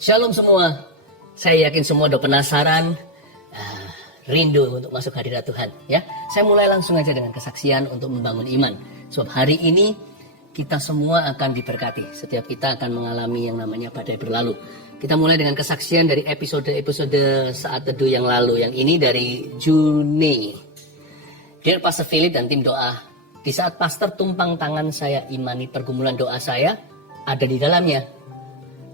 Shalom semua. Saya yakin semua udah penasaran, rindu untuk masuk hadirat Tuhan. Ya, saya mulai langsung aja dengan kesaksian untuk membangun iman. Sebab hari ini kita semua akan diberkati. Setiap kita akan mengalami yang namanya badai berlalu. Kita mulai dengan kesaksian dari episode saat teduh yang lalu. Yang ini dari Juni. Dear Pastor Philip dan tim doa, di saat pastor tumpang tangan saya imani pergumulan doa saya ada di dalamnya.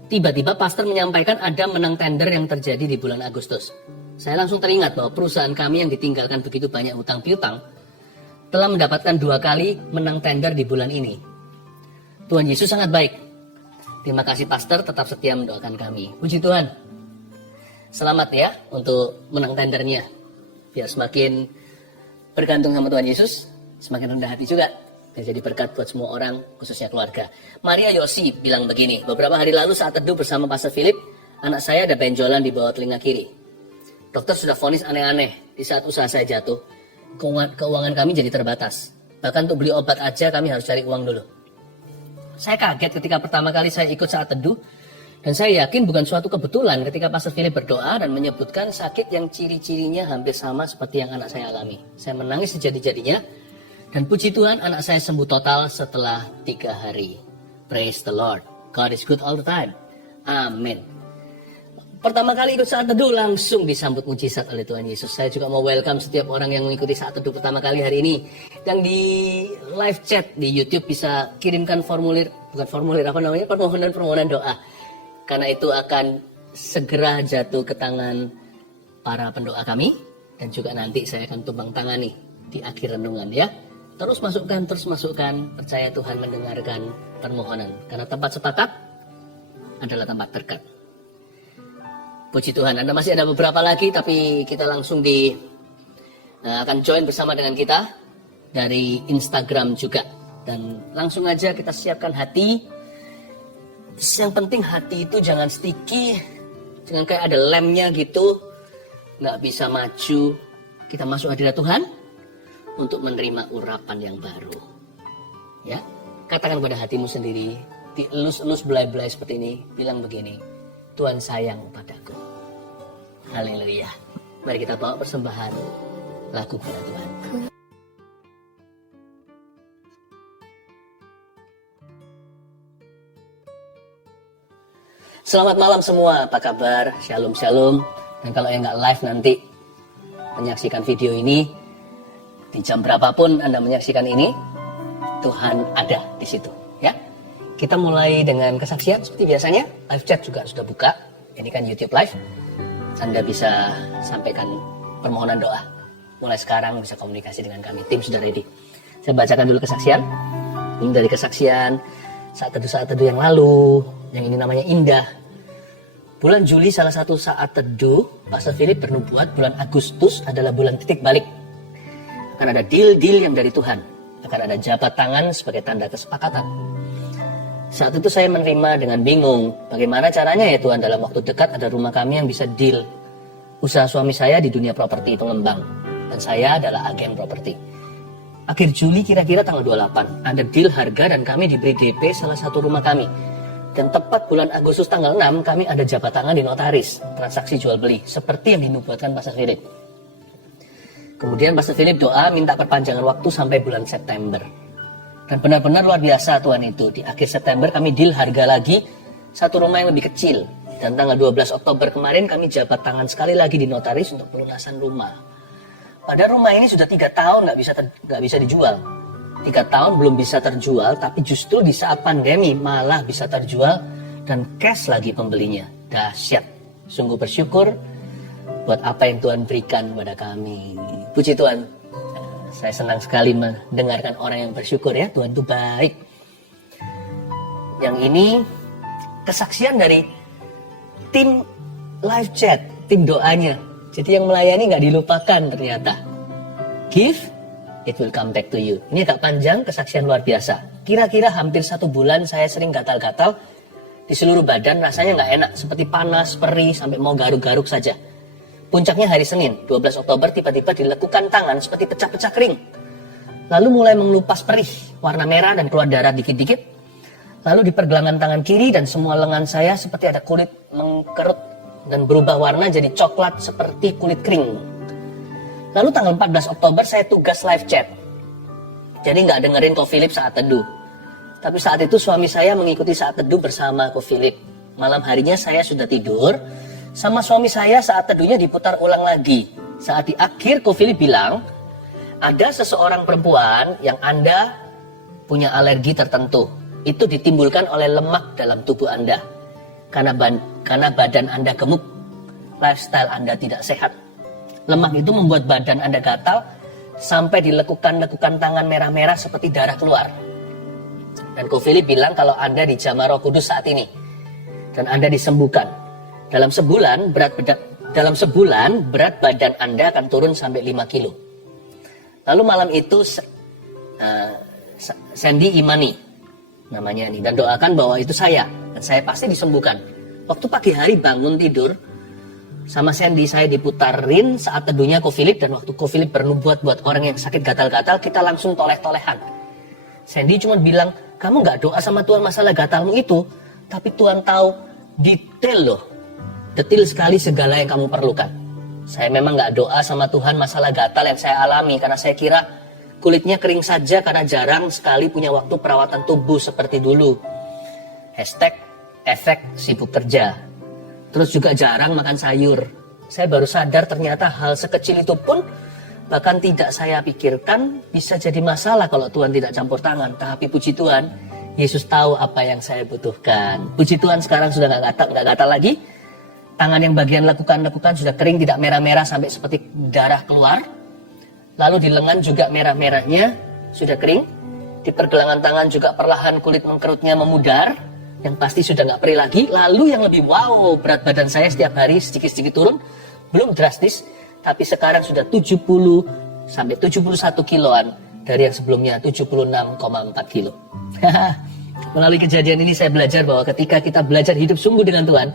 Tiba-tiba pastor menyampaikan ada menang tender yang terjadi di bulan Agustus. Saya langsung teringat bahwa perusahaan kami yang ditinggalkan begitu banyak utang piutang telah mendapatkan 2 kali menang tender di bulan ini. Tuhan Yesus sangat baik. Terima kasih pastor tetap setia mendoakan kami. Puji Tuhan. Selamat ya untuk menang tendernya. Biar semakin bergantung sama Tuhan Yesus, semakin rendah hati juga. Jadi berkat buat semua orang, khususnya keluarga. Maria Yosi bilang begini, beberapa hari lalu saat teduh bersama Pastor Philip, anak saya ada benjolan di bawah telinga kiri. Dokter sudah vonis aneh-aneh. Di saat usaha saya jatuh, keuangan kami jadi terbatas. Bahkan untuk beli obat aja kami harus cari uang dulu. Saya kaget ketika pertama kali saya ikut saat teduh, dan saya yakin bukan suatu kebetulan ketika Pastor Philip berdoa dan menyebutkan sakit yang ciri-cirinya hampir sama seperti yang anak saya alami. Saya menangis sejadi-jadinya. Dan puji Tuhan anak saya sembuh total setelah 3 hari. Praise the Lord. God is good all the time. Amin. Pertama kali ikut saat teduh langsung disambut mujizat oleh Tuhan Yesus. Saya juga mau welcome setiap orang yang mengikuti saat teduh pertama kali hari ini. Yang di live chat di YouTube bisa kirimkan permohonan doa. Karena itu akan segera jatuh ke tangan para pendoa kami. Dan juga nanti saya akan tumpang tangani di akhir renungan ya. Terus masukkan, percaya Tuhan mendengarkan permohonan. Karena tempat sepakat adalah tempat berkat. Puji Tuhan, Anda masih ada beberapa lagi, tapi kita langsung akan join bersama dengan kita dari Instagram juga. Dan langsung aja kita siapkan hati. Yang penting hati itu jangan sticky, jangan kayak ada lemnya gitu, nggak bisa maju. Kita masuk hadirat Tuhan untuk menerima urapan yang baru. Ya, katakan pada hatimu sendiri, dielus-elus belai-belai seperti ini, bilang begini, Tuhan sayang padaku. Haleluya. Mari kita bawa persembahan lagu kepada Tuhan. Selamat malam semua, apa kabar? Shalom, shalom. Dan kalau yang nggak live nanti menyaksikan video ini, di jam berapapun Anda menyaksikan ini, Tuhan ada di situ. Ya, kita mulai dengan kesaksian seperti biasanya. Live chat juga sudah buka. Ini kan YouTube live. Anda bisa sampaikan permohonan doa. Mulai sekarang bisa komunikasi dengan kami. Tim sudah ready. Saya bacakan dulu kesaksian. Ini dari kesaksian saat teduh yang lalu. Yang ini namanya Indah. Bulan Juli salah satu saat teduh, Pastor Philip bernubuat bulan Agustus adalah bulan titik balik. Akan ada deal-deal yang dari Tuhan. Akan ada jabat tangan sebagai tanda kesepakatan. Saat itu saya menerima dengan bingung. Bagaimana caranya ya Tuhan, dalam waktu dekat ada rumah kami yang bisa deal. Usaha suami saya di dunia properti pengembang. Dan saya adalah agen properti. Akhir Juli kira-kira tanggal 28. Ada deal harga dan kami diberi DP salah satu rumah kami. Dan tepat bulan Agustus tanggal 6 kami ada jabat tangan di notaris. Transaksi jual beli. Seperti yang dinubuatkan Pastor Philip. Kemudian Pastor Philip doa minta perpanjangan waktu sampai bulan September. Dan benar-benar luar biasa Tuhan itu. Di akhir September kami deal harga lagi satu rumah yang lebih kecil. Dan tanggal 12 Oktober kemarin kami jabat tangan sekali lagi di notaris untuk pelunasan rumah. Padahal rumah ini sudah 3 tahun nggak bisa dijual. 3 tahun belum bisa terjual, tapi justru di saat pandemi malah bisa terjual dan cash lagi pembelinya. Dahsyat. Sungguh bersyukur buat apa yang Tuhan berikan kepada kami. Puji Tuhan. Saya senang sekali mendengarkan orang yang bersyukur ya. Tuhan itu baik. Yang ini kesaksian dari tim live chat, tim doanya. Jadi yang melayani nggak dilupakan ternyata. Give, it will come back to you. Ini agak panjang, kesaksian luar biasa. Kira-kira hampir 1 bulan saya sering gatal-gatal di seluruh badan, rasanya nggak enak. Seperti panas, perih, sampai mau garuk-garuk saja. Puncaknya hari Senin, 12 Oktober, tiba-tiba dilekukan tangan seperti pecah-pecah kering. Lalu mulai mengelupas perih, warna merah dan keluar darah dikit-dikit. Lalu di pergelangan tangan kiri dan semua lengan saya seperti ada kulit dan berubah warna jadi coklat seperti kulit kering. Lalu tanggal 14 Oktober saya tugas live chat. Jadi nggak dengerin Ko Philip saat teduh. Tapi saat itu suami saya mengikuti saat teduh bersama Ko Philip. Malam harinya saya sudah tidur, sama suami saya saat teduhnya diputar ulang lagi. Saat di akhir Ko Philip bilang, ada seseorang perempuan yang Anda punya alergi tertentu. Itu ditimbulkan oleh lemak dalam tubuh Anda. Karena badan Anda gemuk, lifestyle Anda tidak sehat. Lemak itu membuat badan Anda gatal sampai dilekukan-lekukan tangan merah-merah seperti darah keluar. Dan Ko Philip bilang kalau Anda dijamah Roh Kudus saat ini dan Anda disembuhkan. Dalam sebulan berat badan Anda akan turun sampai 5 kilo. Lalu malam itu Sandy Imani namanya ini, dan doakan bahwa itu saya dan saya pasti disembuhkan. Waktu pagi hari bangun tidur sama Sandy, saya diputarin saat teduhnya Ko Philip, dan waktu Ko Philip bernubuat buat orang yang sakit gatal-gatal, kita langsung toleh-tolehan. Sandy cuma bilang, kamu gak doa sama Tuhan masalah gatalmu itu, tapi Tuhan tahu detail loh, detail sekali segala yang kamu perlukan. Saya memang gak doa sama Tuhan masalah gatal yang saya alami, karena saya kira kulitnya kering saja karena jarang sekali punya waktu perawatan tubuh seperti dulu. #efek sibuk kerja. Terus juga jarang makan sayur. Saya baru sadar ternyata hal sekecil itu pun bahkan tidak saya pikirkan bisa jadi masalah kalau Tuhan tidak campur tangan. Tapi puji Tuhan, Yesus tahu apa yang saya butuhkan. Puji Tuhan sekarang sudah gak gatal lagi. Tangan yang bagian lekukan sudah kering, tidak merah-merah sampai seperti darah keluar. Lalu di lengan juga merah-merahnya sudah kering. Di pergelangan tangan juga perlahan kulit mengkerutnya memudar. Yang pasti sudah nggak perih lagi. Lalu yang lebih wow, berat badan saya setiap hari sedikit-sedikit turun. Belum drastis, tapi sekarang sudah 70 sampai 71 kiloan dari yang sebelumnya 76,4 kilo. Melalui kejadian ini saya belajar bahwa ketika kita belajar hidup sungguh dengan Tuhan,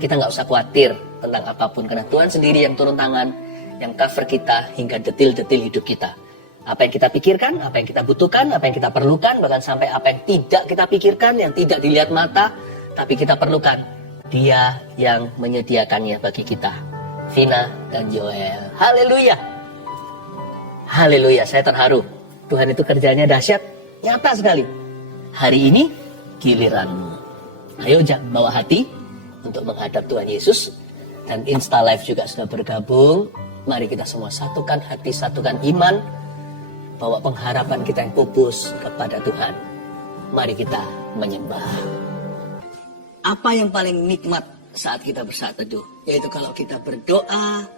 kita nggak usah khawatir tentang apapun, karena Tuhan sendiri yang turun tangan, yang cover kita hingga detil-detil hidup kita. Apa yang kita pikirkan, apa yang kita butuhkan, apa yang kita perlukan, bahkan sampai apa yang tidak kita pikirkan, yang tidak dilihat mata, tapi kita perlukan, Dia yang menyediakannya bagi kita. Vina dan Joel. Haleluya. Haleluya, saya terharu. Tuhan itu kerjanya dahsyat, nyata sekali. Hari ini giliranmu. Ayo bawa hati untuk menghadap Tuhan Yesus. Dan Insta Live juga sudah bergabung. Mari kita semua satukan hati, satukan iman, bawa pengharapan kita yang pupus kepada Tuhan. Mari kita menyembah. Apa yang paling nikmat saat kita bersaat teduh? Yaitu kalau kita berdoa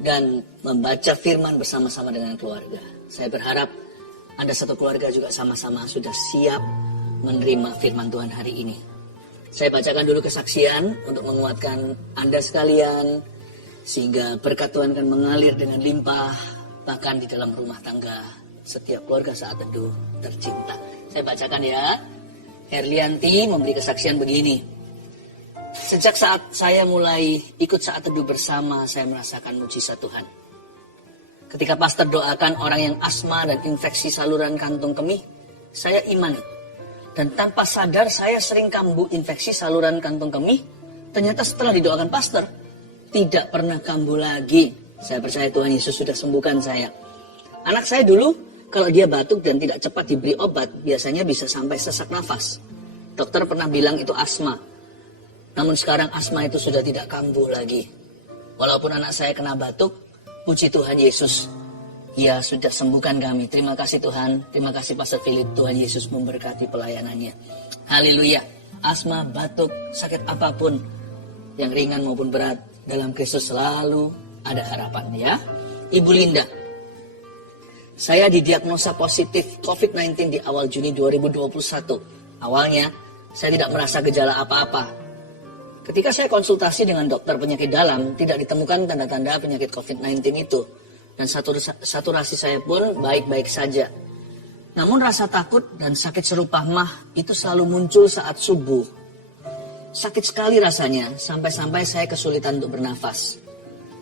dan membaca firman bersama-sama dengan keluarga. Saya berharap Anda satu keluarga juga sama-sama sudah siap menerima firman Tuhan hari ini. Saya bacakan dulu kesaksian untuk menguatkan Anda sekalian, sehingga berkat Tuhan akan mengalir dengan limpah, bahkan di dalam rumah tangga setiap keluarga saat teduh tercinta. Saya bacakan ya. Herlianti memberi kesaksian begini. Sejak saat saya mulai ikut saat teduh bersama, saya merasakan mujizat Tuhan. Ketika pastor doakan orang yang asma dan infeksi saluran kantung kemih, saya imani. Dan tanpa sadar saya sering kambuh infeksi saluran kantung kemih. Ternyata setelah didoakan pastor, tidak pernah kambuh lagi. Saya percaya Tuhan Yesus sudah sembuhkan saya. Anak saya dulu, kalau dia batuk dan tidak cepat diberi obat, biasanya bisa sampai sesak nafas. Dokter pernah bilang itu asma. Namun sekarang asma itu sudah tidak kambuh lagi. Walaupun anak saya kena batuk, puji Tuhan Yesus, Ia sudah sembuhkan kami. Terima kasih Tuhan. Terima kasih Pastor Philip. Tuhan Yesus memberkati pelayanannya. Haleluya. Asma, batuk, sakit apapun, yang ringan maupun berat, dalam Kristus selalu ada harapan ya. Ibu Linda, saya didiagnosa positif COVID-19 di awal Juni 2021. Awalnya, saya tidak merasa gejala apa-apa. Ketika saya konsultasi dengan dokter penyakit dalam, tidak ditemukan tanda-tanda penyakit COVID-19 itu. Dan saturasi saya pun baik-baik saja. Namun rasa takut dan sakit serupa mah itu selalu muncul saat subuh. Sakit sekali rasanya, sampai-sampai saya kesulitan untuk bernafas.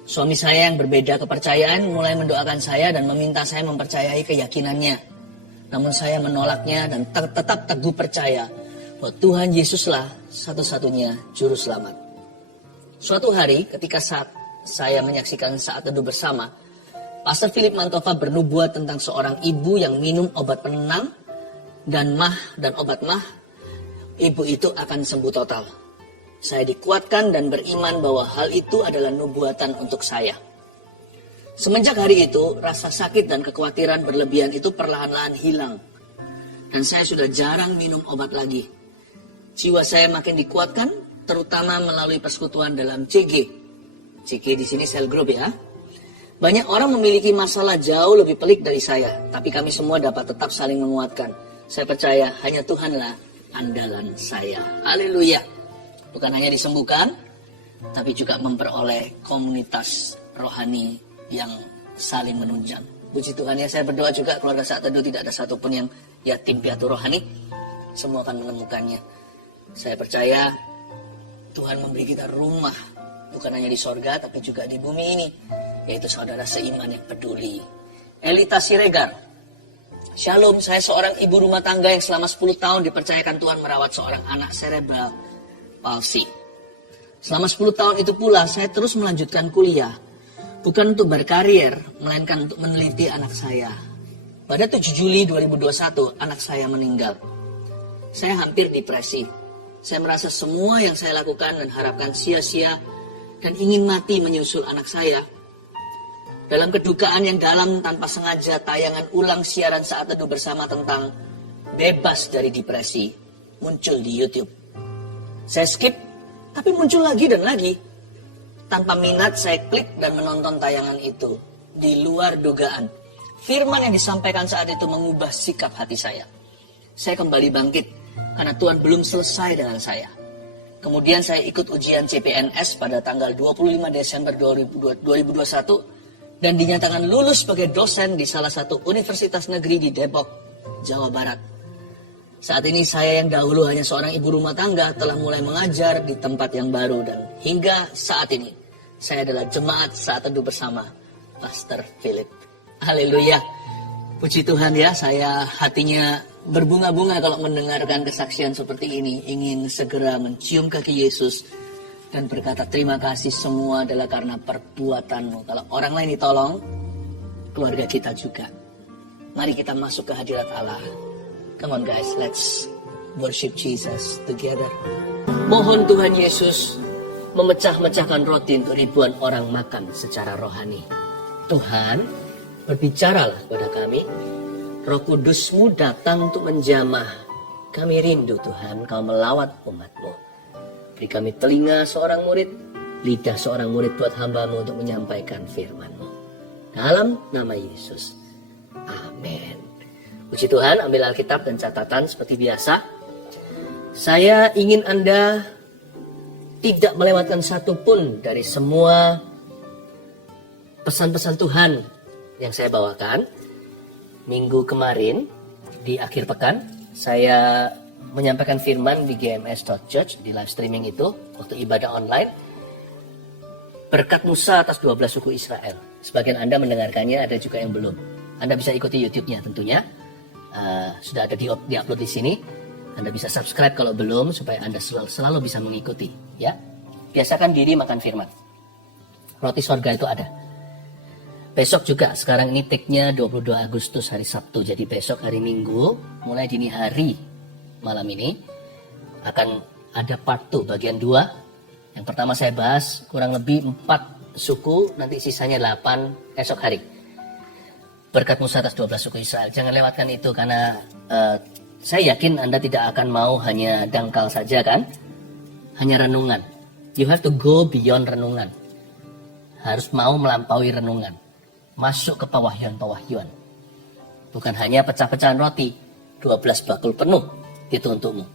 Suami saya yang berbeda kepercayaan mulai mendoakan saya dan meminta saya mempercayai keyakinannya. Namun saya menolaknya dan tetap teguh percaya bahwa Tuhan Yesuslah satu-satunya juru selamat. Suatu hari ketika saat saya menyaksikan saat teduh bersama, Pastor Philip Mantova bernubuat tentang seorang ibu yang minum obat penenang dan obat mah, ibu itu akan sembuh total. Saya dikuatkan dan beriman bahwa hal itu adalah nubuatan untuk saya. Semenjak hari itu, rasa sakit dan kekhawatiran berlebihan itu perlahan-lahan hilang. Dan saya sudah jarang minum obat lagi. Jiwa saya makin dikuatkan, terutama melalui persekutuan dalam CG. CG di sini cell group ya. Banyak orang memiliki masalah jauh lebih pelik dari saya, tapi kami semua dapat tetap saling menguatkan. Saya percaya hanya Tuhanlah andalan saya. Haleluya. Bukan hanya disembuhkan, tapi juga memperoleh komunitas rohani yang saling menunjang. Puji Tuhan ya, saya berdoa juga keluarga Saat Teduh tidak ada satupun yang yatim piatu rohani. Semua akan menemukannya. Saya percaya Tuhan memberi kita rumah, bukan hanya di sorga, tapi juga di bumi ini. Yaitu saudara seiman yang peduli. Elita Siregar. Shalom, saya seorang ibu rumah tangga yang selama 10 tahun dipercayakan Tuhan merawat seorang anak cerebral palsy. Selama 10 tahun itu pula saya terus melanjutkan kuliah. Bukan untuk berkarier, melainkan untuk meneliti anak saya. Pada 7 Juli 2021, anak saya meninggal. Saya hampir depresi. Saya merasa semua yang saya lakukan dan harapkan sia-sia dan ingin mati menyusul anak saya. Dalam kedukaan yang dalam tanpa sengaja, tayangan ulang siaran Saat Teduh bersama tentang bebas dari depresi muncul di YouTube. Saya skip, tapi muncul lagi dan lagi. Tanpa minat saya klik dan menonton tayangan itu. Di luar dugaan, firman yang disampaikan saat itu mengubah sikap hati saya. Saya kembali bangkit karena Tuhan belum selesai dengan saya. Kemudian saya ikut ujian CPNS pada tanggal 25 Desember 2021 dan dinyatakan lulus sebagai dosen di salah satu universitas negeri di Depok, Jawa Barat. Saat ini saya yang dahulu hanya seorang ibu rumah tangga telah mulai mengajar di tempat yang baru dan hingga saat ini saya adalah jemaat Saat Teduh bersama Pastor Philip. Haleluya. Puji Tuhan ya, saya hatinya berbunga-bunga kalau mendengarkan kesaksian seperti ini. Ingin segera mencium kaki Yesus dan berkata terima kasih, semua adalah karena perbuatanmu. Kalau orang lain ditolong, keluarga kita juga. Mari kita masuk ke hadirat Allah. Come on guys, let's worship Jesus together. Mohon Tuhan Yesus memecah-mecahkan roti untuk ribuan orang makan secara rohani. Tuhan, berbicaralah kepada kami. Roh Kudus-Mu datang untuk menjamah. Kami rindu Tuhan, Kau melawat umat-Mu. Beri kami telinga seorang murid, lidah seorang murid buat hamba-Mu untuk menyampaikan firman-Mu. Dalam nama Yesus. Amin. Puji Tuhan, ambil Alkitab dan catatan seperti biasa. Saya ingin Anda tidak melewatkan satupun dari semua pesan-pesan Tuhan yang saya bawakan. Minggu kemarin, di akhir pekan, saya menyampaikan firman di gms.church, di live streaming itu, waktu ibadah online. Berkat Musa atas 12 suku Israel. Sebagian Anda mendengarkannya, ada juga yang belum. Anda bisa ikuti YouTube-nya tentunya. Sudah ada di-upload di sini. Anda bisa subscribe kalau belum, supaya Anda selalu bisa mengikuti. Ya, biasakan diri makan firman. Roti sorga itu ada. Besok juga, sekarang ini take-nya 22 Agustus hari Sabtu. Jadi besok hari Minggu, mulai dini hari malam ini, akan ada part 2, bagian 2. Yang pertama saya bahas kurang lebih 4 suku, nanti sisanya 8 esok hari. Berkat Musa atas 12 suku Israel. Jangan lewatkan itu karena saya yakin Anda tidak akan mau hanya dangkal saja kan. Hanya renungan. You have to go beyond renungan. Harus mau melampaui renungan. Masuk ke pewahyuan-pewahyuan. Bukan hanya pecah-pecahan roti. 12 bakul penuh. Itu untukmu.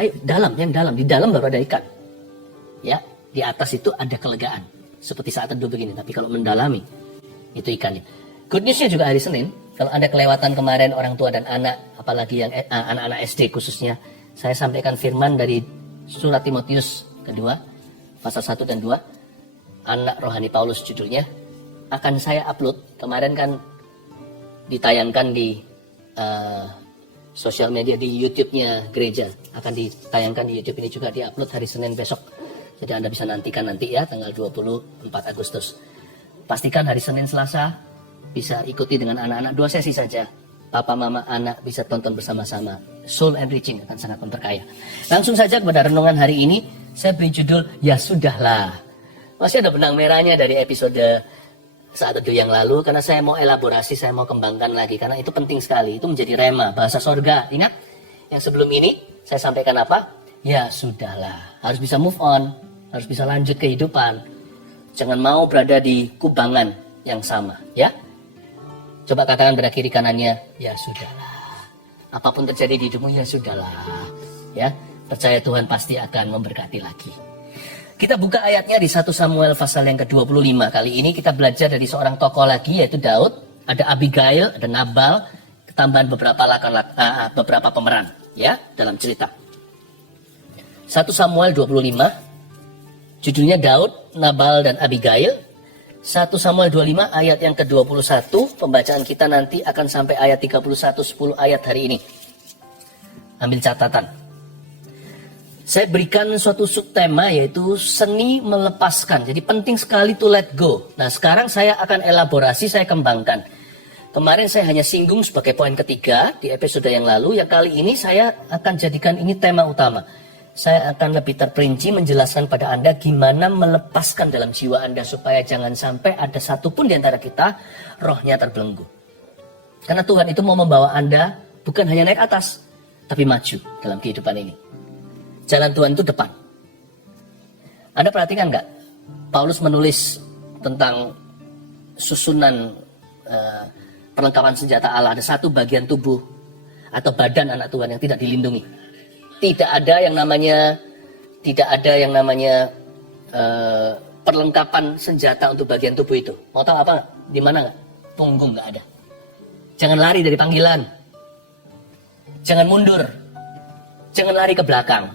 Ayo, yang dalam. Di dalam baru ada ikan. Ya, di atas itu ada kelegaan. Seperti saat teduh begini. Tapi kalau mendalami, itu ikannya. Good news-nya juga hari Senin. Kalau Anda kelewatan kemarin orang tua dan anak, apalagi yang anak-anak SD khususnya, saya sampaikan firman dari surat Timotius kedua, pasal 1 dan 2. Anak rohani Paulus judulnya. Akan saya upload. Kemarin kan ditayangkan di sosial media, di YouTube-nya gereja. Akan ditayangkan di YouTube, ini juga diupload hari Senin besok. Jadi Anda bisa nantikan nanti ya tanggal 24 Agustus. Pastikan hari Senin Selasa bisa ikuti dengan anak-anak 2 sesi saja. Papa, mama, anak bisa tonton bersama-sama. Soul enriching akan sangat memperkaya. Langsung saja kepada renungan hari ini. Saya beri judul, Ya Sudahlah. Masih ada benang merahnya dari episode saat teduh yang lalu. Karena saya mau elaborasi, saya mau kembangkan lagi. Karena itu penting sekali. Itu menjadi rema, bahasa sorga. Ingat, yang sebelum ini saya sampaikan apa? Ya sudahlah. Harus bisa move on. Harus bisa lanjut kehidupan. Jangan mau berada di kubangan yang sama. Ya. Coba katakan pada kiri kanannya, ya sudahlah. Apapun terjadi di hidupmu, ya sudahlah. Ya, percaya Tuhan pasti akan memberkati lagi. Kita buka ayatnya di 1 Samuel pasal yang ke-25. Kali ini kita belajar dari seorang tokoh lagi, yaitu Daud. Ada Abigail, ada Nabal, ketambahan beberapa pemeran ya dalam cerita. 1 Samuel 25, judulnya Daud, Nabal, dan Abigail. 1 Samuel 25 ayat yang ke-21, pembacaan kita nanti akan sampai ayat 31, 10 ayat hari ini. Ambil catatan. Saya berikan suatu subtema yaitu seni melepaskan. Jadi penting sekali to let go. Nah sekarang saya akan elaborasi, saya kembangkan. Kemarin saya hanya singgung sebagai poin ketiga di episode yang lalu. Yang kali ini saya akan jadikan ini tema utama. Saya akan lebih terperinci menjelaskan pada Anda gimana melepaskan dalam jiwa Anda supaya jangan sampai ada satupun di antara kita rohnya terbelenggu. Karena Tuhan itu mau membawa Anda bukan hanya naik atas, tapi maju dalam kehidupan ini. Jalan Tuhan itu depan. Anda perhatikan nggak? Paulus menulis tentang susunan perlengkapan senjata Allah. Ada satu bagian tubuh atau badan anak Tuhan yang tidak dilindungi. Tidak ada yang namanya perlengkapan senjata untuk bagian tubuh itu. Mau tahu apa? Di mana nggak? Punggung nggak ada. Jangan lari dari panggilan. Jangan mundur. Jangan lari ke belakang.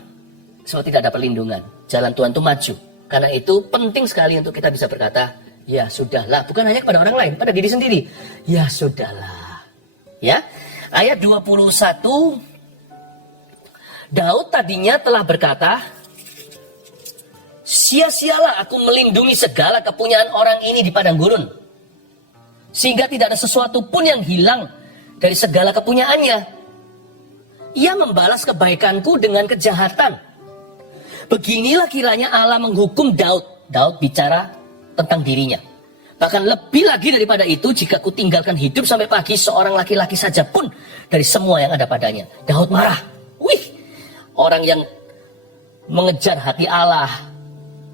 Sebab tidak ada perlindungan. Jalan Tuhan itu maju. Karena itu penting sekali untuk kita bisa berkata, ya sudahlah. Bukan hanya kepada orang lain, pada diri sendiri. Ya sudahlah. Ya. Ayat 21. Daud tadinya telah berkata, sia-sialah aku melindungi segala kepunyaan orang ini di padang gurun. Sehingga tidak ada sesuatu pun yang hilang dari segala kepunyaannya. Ia membalas kebaikanku dengan kejahatan. Beginilah kiranya Allah menghukum Daud. Daud bicara tentang dirinya. Bahkan lebih lagi daripada itu, jika ku tinggalkan hidup sampai pagi, seorang laki-laki saja pun dari semua yang ada padanya. Daud marah. Wih! Orang yang mengejar hati Allah,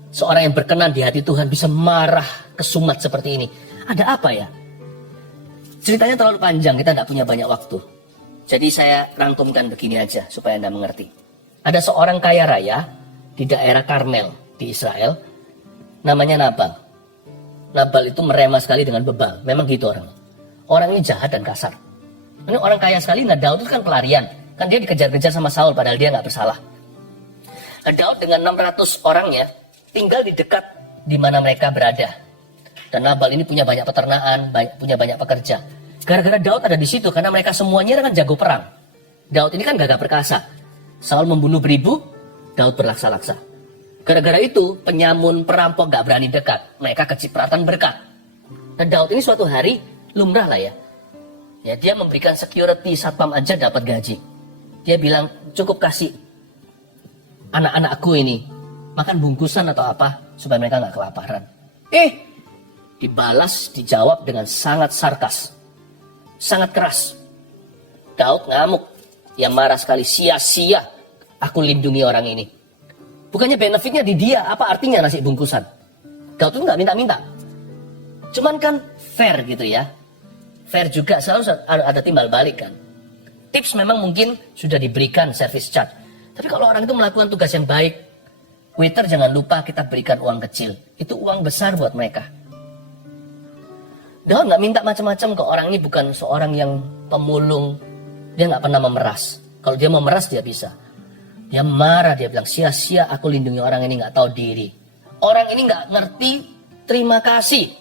seorang yang berkenan di hati Tuhan bisa marah kesumat seperti ini. Ada apa ya? Ceritanya terlalu panjang, kita tidak punya banyak waktu. Jadi saya rangkumkan begini aja supaya Anda mengerti. Ada seorang kaya raya di daerah Karmel di Israel, namanya Nabal. Nabal itu meremah sekali dengan bebal, memang gitu orang. Orang ini jahat dan kasar. Ini orang kaya sekali, nah Daud itu kan pelarian. Kan dia dikejar-kejar sama Saul padahal dia nggak bersalah. Nah, Daud dengan 600 orangnya tinggal di dekat di mana mereka berada. Dan Nabal ini punya banyak peternakan, punya banyak pekerja. Gara-gara Daud ada di situ karena mereka semuanya kan jago perang. Daud ini kan gagah perkasa. Saul membunuh beribu, Daud berlaksa-laksa. Gara-gara itu penyamun perampok nggak berani dekat. Mereka kecipratan berkat. Dan Daud ini suatu hari lumrah lah ya. Ya dia memberikan security satpam aja dapat gaji. Dia bilang, cukup kasih anak-anakku ini makan bungkusan atau apa supaya mereka nggak kelaparan. Dibalas, dijawab dengan sangat sarkas, sangat keras. Daud ngamuk, dia marah sekali. Sia-sia aku lindungi orang ini. Bukannya benefitnya di dia, apa artinya nasi bungkusan? Daud itu nggak minta-minta. Cuman kan fair gitu ya. Fair juga selalu ada timbal balik kan. Tips memang mungkin sudah diberikan service charge. Tapi kalau orang itu melakukan tugas yang baik, waiter jangan lupa kita berikan uang kecil. Itu uang besar buat mereka. Daud nggak minta macam-macam ke orang ini, bukan seorang yang pemulung. Dia nggak pernah memeras. Kalau dia mau meras dia bisa. Dia marah, dia bilang sia-sia aku lindungi orang ini nggak tahu diri. Orang ini nggak ngerti terima kasih.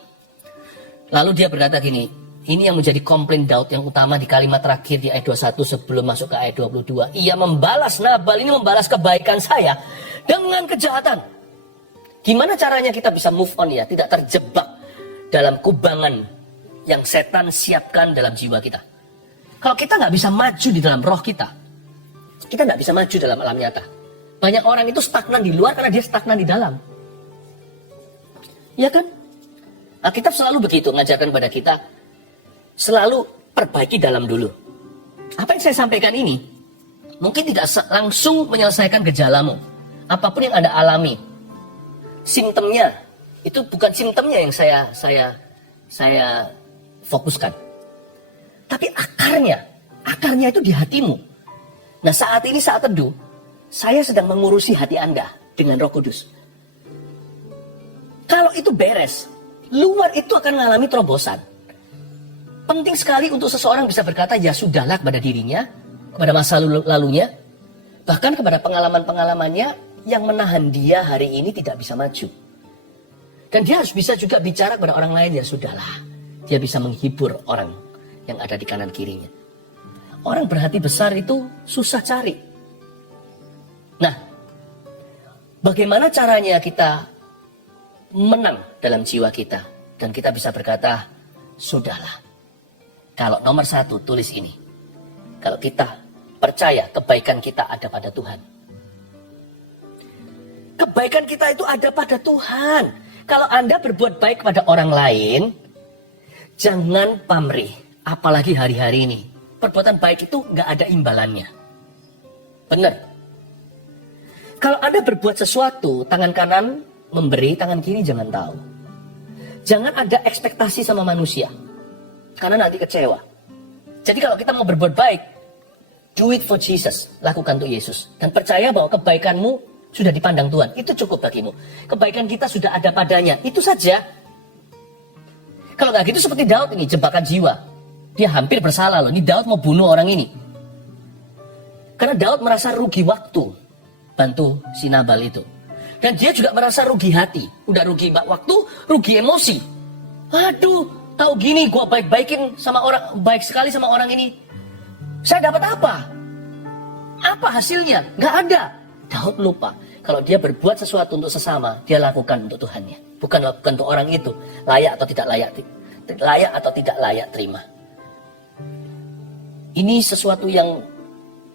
Lalu dia berkata gini, ini yang menjadi komplain Daud yang utama di kalimat terakhir di ayat 21 sebelum masuk ke ayat 22. Ia membalas, Nabal ini membalas kebaikan saya dengan kejahatan. Gimana caranya kita bisa move on ya, tidak terjebak dalam kubangan yang setan siapkan dalam jiwa kita. Kalau kita nggak bisa maju di dalam roh kita nggak bisa maju dalam alam nyata. Banyak orang itu stagnan di luar karena dia stagnan di dalam. Ya kan? Alkitab selalu begitu, mengajarkan pada kita, selalu perbaiki dalam dulu. Apa yang saya sampaikan ini, mungkin tidak langsung menyelesaikan gejalamu. Apapun yang Anda alami, simptomnya, itu bukan simptomnya yang saya fokuskan. Tapi akarnya itu di hatimu. Nah saat ini, saat teduh, saya sedang mengurusi hati Anda dengan Roh Kudus. Kalau itu beres, luar itu akan mengalami terobosan. Penting sekali untuk seseorang bisa berkata, ya sudahlah kepada dirinya, kepada masa lalunya, bahkan kepada pengalaman-pengalamannya yang menahan dia hari ini tidak bisa maju. Dan dia harus bisa juga bicara kepada orang lain, ya sudahlah. Dia bisa menghibur orang yang ada di kanan kirinya. Orang berhati besar itu susah cari. Nah, bagaimana caranya kita menang dalam jiwa kita dan kita bisa berkata, sudahlah. Kalau nomor satu, tulis ini. Kalau kita percaya kebaikan kita ada pada Tuhan. Kebaikan kita itu ada pada Tuhan. Kalau Anda berbuat baik kepada orang lain, jangan pamrih. Apalagi hari-hari ini. Perbuatan baik itu nggak ada imbalannya. Benar. Kalau Anda berbuat sesuatu, tangan kanan memberi, tangan kiri jangan tahu. Jangan ada ekspektasi sama manusia. Karena nanti kecewa. Jadi kalau kita mau berbuat baik, do it for Jesus. Lakukan untuk Yesus. Dan percaya bahwa kebaikanmu sudah dipandang Tuhan. Itu cukup bagimu. Kebaikan kita sudah ada padanya. Itu saja. Kalau nggak gitu seperti Daud ini, jebakan jiwa. Dia hampir bersalah loh. Ini Daud mau bunuh orang ini. Karena Daud merasa rugi waktu bantu si Nabal itu. Dan dia juga merasa rugi hati. Udah rugi waktu, rugi emosi. Aduh, tahu gini gue baik-baikin sama orang, baik sekali sama orang ini. Saya dapat apa? Apa hasilnya? Gak ada. Daud lupa. Kalau dia berbuat sesuatu untuk sesama, dia lakukan untuk Tuhannya. Bukan lakukan untuk orang itu. Layak atau tidak layak. Layak atau tidak layak terima. Ini sesuatu yang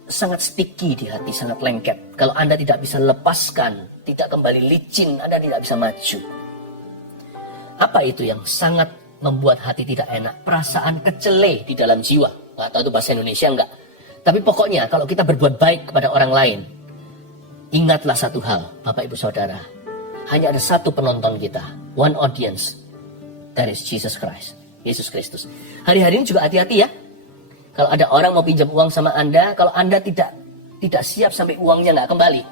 sangat sticky di hati, sangat lengket. Kalau Anda tidak bisa lepaskan, tidak kembali licin, Anda tidak bisa maju. Apa itu yang sangat membuat hati tidak enak? Perasaan kecele di dalam jiwa. Nggak tahu itu bahasa Indonesia enggak. Tapi pokoknya kalau kita berbuat baik kepada orang lain, ingatlah satu hal, Bapak Ibu Saudara. Hanya ada satu penonton kita. One audience. That is Jesus Christ. Yesus Kristus. Hari-hari ini juga hati-hati ya. Kalau ada orang mau pinjam uang sama Anda, kalau Anda tidak siap sampai uangnya nggak kembali,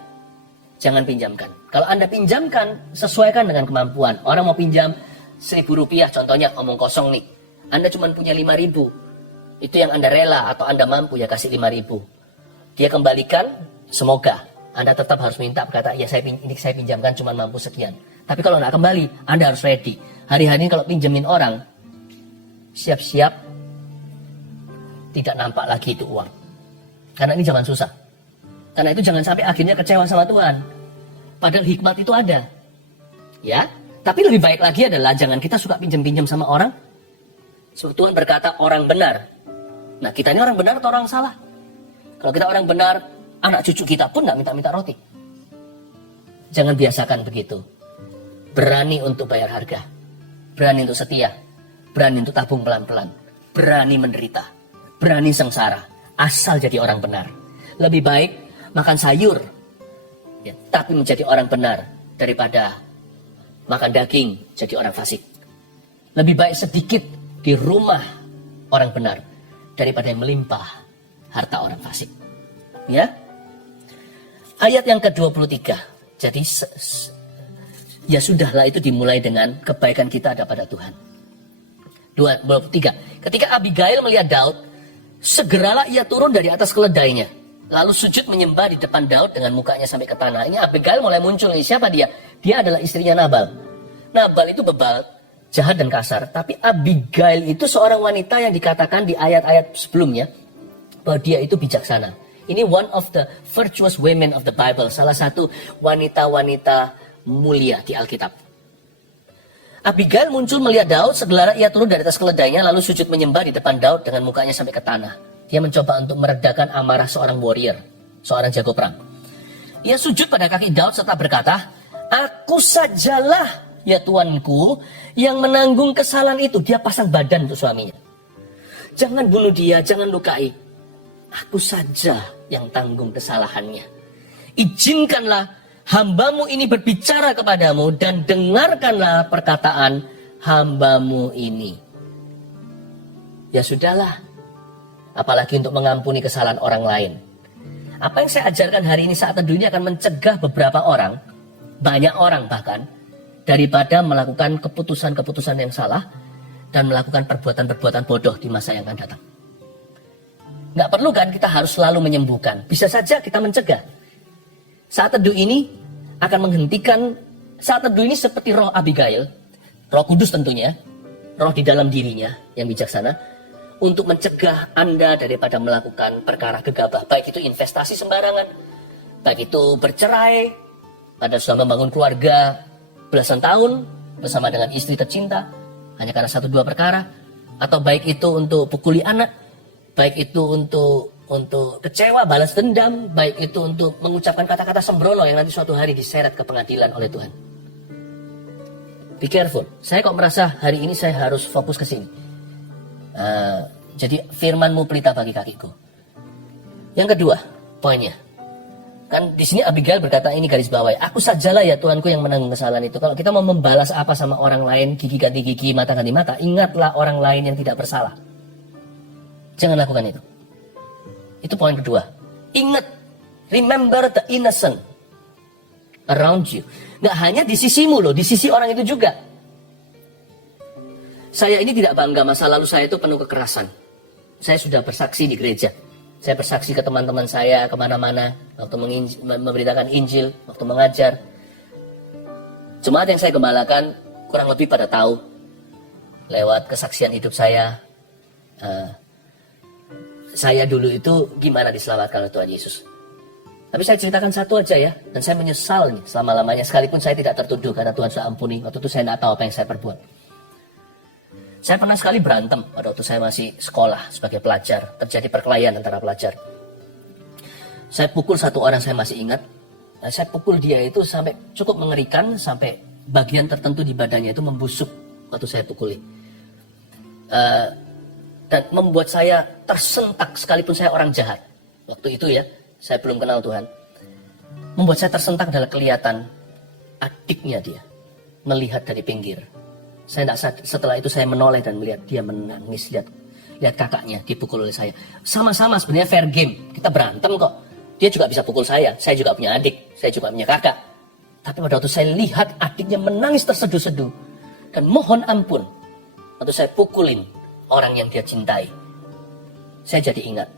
jangan pinjamkan. Kalau Anda pinjamkan, sesuaikan dengan kemampuan. Orang mau pinjam Rp1.000, contohnya omong kosong nih. Anda cuma punya 5.000. Itu yang Anda rela atau Anda mampu ya kasih 5.000. Dia kembalikan, semoga. Anda tetap harus minta, berkata, ya ini saya pinjamkan cuma mampu sekian. Tapi kalau nggak kembali, Anda harus ready. Hari-hari ini kalau pinjemin orang, siap-siap tidak nampak lagi itu uang. Karena ini zaman susah. Karena itu jangan sampai akhirnya kecewa sama Tuhan. Padahal hikmat itu ada. Ya, tapi lebih baik lagi adalah jangan kita suka pinjam-pinjam sama orang. So, Tuhan berkata orang benar. Nah, kita ini orang benar atau orang salah? Kalau kita orang benar, anak cucu kita pun nggak minta-minta roti. Jangan biasakan begitu. Berani untuk bayar harga. Berani untuk setia. Berani untuk tabung pelan-pelan. Berani menderita. Berani sengsara. Asal jadi orang benar. Lebih baik makan sayur. Ya, tapi menjadi orang benar. Daripada makan daging jadi orang fasik. Lebih baik sedikit di rumah orang benar. Daripada yang melimpah harta orang fasik. Ya. Ayat yang ke-23. Jadi ya sudahlah itu dimulai dengan kebaikan kita ada pada Tuhan. 23. Ketika Abigail melihat Daud, segeralah ia turun dari atas keledainya. Lalu sujud menyembah di depan Daud dengan mukanya sampai ke tanah. Ini Abigail mulai muncul. Ini siapa dia? Dia adalah istrinya Nabal. Nabal itu bebal, jahat dan kasar. Tapi Abigail itu seorang wanita yang dikatakan di ayat-ayat sebelumnya bahwa dia itu bijaksana. Ini one of the virtuous women of the Bible. Salah satu wanita-wanita mulia di Alkitab. Abigail muncul melihat Daud, segera ia turun dari atas keledainya lalu sujud menyembah di depan Daud dengan mukanya sampai ke tanah. Dia mencoba untuk meredakan amarah seorang warrior, seorang jago perang. Ia sujud pada kaki Daud serta berkata, "Aku sajalah ya tuanku yang menanggung kesalahan itu." Dia pasang badan untuk suaminya. "Jangan bunuh dia, jangan lukai. Aku saja yang tanggung kesalahannya. Izinkanlah hambamu ini berbicara kepadamu dan dengarkanlah perkataan hambamu ini." Ya sudahlah, apalagi untuk mengampuni kesalahan orang lain. Apa yang saya ajarkan hari ini saat teduh ini akan mencegah beberapa orang, banyak orang bahkan, daripada melakukan keputusan-keputusan yang salah dan melakukan perbuatan-perbuatan bodoh di masa yang akan datang. Nggak perlu kan kita harus selalu menyembuhkan. Bisa saja kita mencegah. Saat teduh ini akan menghentikan, saat teduh ini seperti roh Abigail, roh kudus tentunya, roh di dalam dirinya yang bijaksana, untuk mencegah Anda daripada melakukan perkara gegabah, baik itu investasi sembarangan, baik itu bercerai, pada sudah membangun keluarga belasan tahun bersama dengan istri tercinta, hanya karena 1-2 perkara, atau baik itu untuk pukuli anak, baik itu untuk kecewa, balas dendam, baik itu untuk mengucapkan kata-kata sembrono yang nanti suatu hari diseret ke pengadilan oleh Tuhan. Be careful. Saya kok merasa hari ini saya harus fokus ke sini. Jadi firman-Mu pelita bagi kakiku. Yang kedua, poinnya. Kan di sini Abigail berkata, ini garis bawahi, "Aku sajalah ya Tuanku yang menanggung kesalahan itu." Kalau kita mau membalas apa sama orang lain, gigi ganti gigi, mata ganti mata, ingatlah orang lain yang tidak bersalah. Jangan lakukan itu. Itu poin kedua. Ingat, remember the innocent around you. Nggak hanya di sisimu loh, di sisi orang itu juga. Saya ini tidak bangga, masa lalu saya itu penuh kekerasan. Saya sudah bersaksi di gereja. Saya bersaksi ke teman-teman saya kemana-mana, waktu memberitakan Injil, waktu mengajar. Jemaat yang saya gembalakan kurang lebih pada tahu lewat kesaksian hidup saya. Saya dulu itu gimana diselamatkan oleh Tuhan Yesus. Tapi saya ceritakan satu aja ya, dan saya menyesal nih selama-lamanya, sekalipun saya tidak tertuduh karena Tuhan sudah ampuni. Waktu itu saya tidak tahu apa yang saya perbuat. Saya pernah sekali berantem pada waktu saya masih sekolah sebagai pelajar. Terjadi perkelahian antara pelajar. Saya pukul satu orang, saya masih ingat. Saya pukul dia itu sampai cukup mengerikan, sampai bagian tertentu di badannya itu membusuk waktu saya pukuli. Dan membuat saya tersentak sekalipun saya orang jahat. Waktu itu ya, saya belum kenal Tuhan. Membuat saya tersentak adalah kelihatan adiknya dia melihat dari pinggir. Setelah itu saya menoleh dan melihat dia menangis, lihat kakaknya dipukul oleh saya. Sama-sama sebenarnya fair game, kita berantem kok. Dia juga bisa pukul saya juga punya adik, saya juga punya kakak. Tapi pada waktu saya lihat adiknya menangis terseduh-seduh dan mohon ampun, waktu saya pukulin orang yang dia cintai, saya jadi ingat,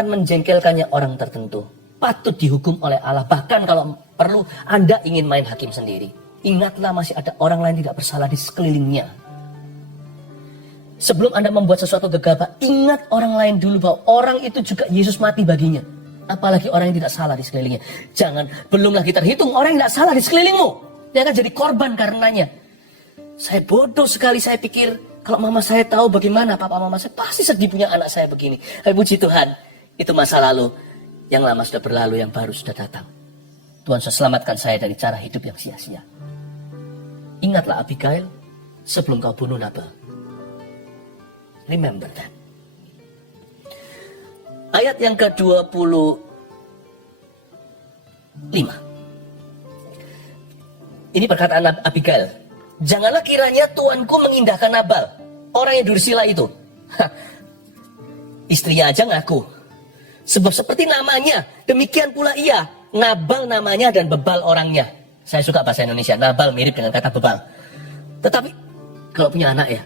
menjengkelkannya orang tertentu patut dihukum oleh Allah. Bahkan kalau perlu Anda ingin main hakim sendiri, ingatlah masih ada orang lain tidak bersalah di sekelilingnya. Sebelum Anda membuat sesuatu gegabah, ingat orang lain dulu bahwa orang itu juga Yesus mati baginya. Apalagi orang yang tidak salah di sekelilingnya. Jangan, belum lagi terhitung orang yang tidak salah di sekelilingmu. Dia akan jadi korban karenanya. Saya bodoh sekali, saya pikir kalau mama saya tahu bagaimana papa mama saya, pasti sedih punya anak saya begini. Tapi puji Tuhan, itu masa lalu. Yang lama sudah berlalu, yang baru sudah datang. Tuhan sudah selamatkan saya dari cara hidup yang sia-sia. Ingatlah Abigail, sebelum kau bunuh Nabal. Remember that. Ayat yang ke-25. Ini perkataan Abigail. "Janganlah kiranya tuanku mengindahkan Nabal, orang yang dursila itu." Istrinya aja ngaku. Sebab seperti namanya, demikian pula ia. Nabal namanya dan bebal orangnya. Saya suka bahasa Indonesia, Nabal mirip dengan kata bebal. Tetapi kalau punya anak ya,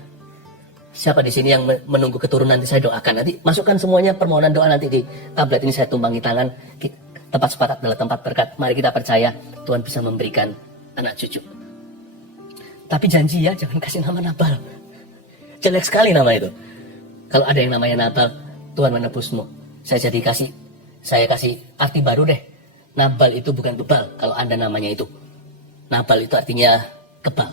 siapa di sini yang menunggu keturunan, saya doakan. Nanti masukkan semuanya permohonan doa nanti di tablet ini, saya tumbangi tangan. Tempat sepakat adalah tempat berkat. Mari kita percaya Tuhan bisa memberikan anak cucu. Tapi janji ya, jangan kasih nama Nabal. Jelek sekali nama itu. Kalau ada yang namanya Nabal, Tuhan menebusmu. Saya kasih arti baru deh. Nabal itu bukan bebal kalau Anda namanya itu. Nabal itu artinya kebal.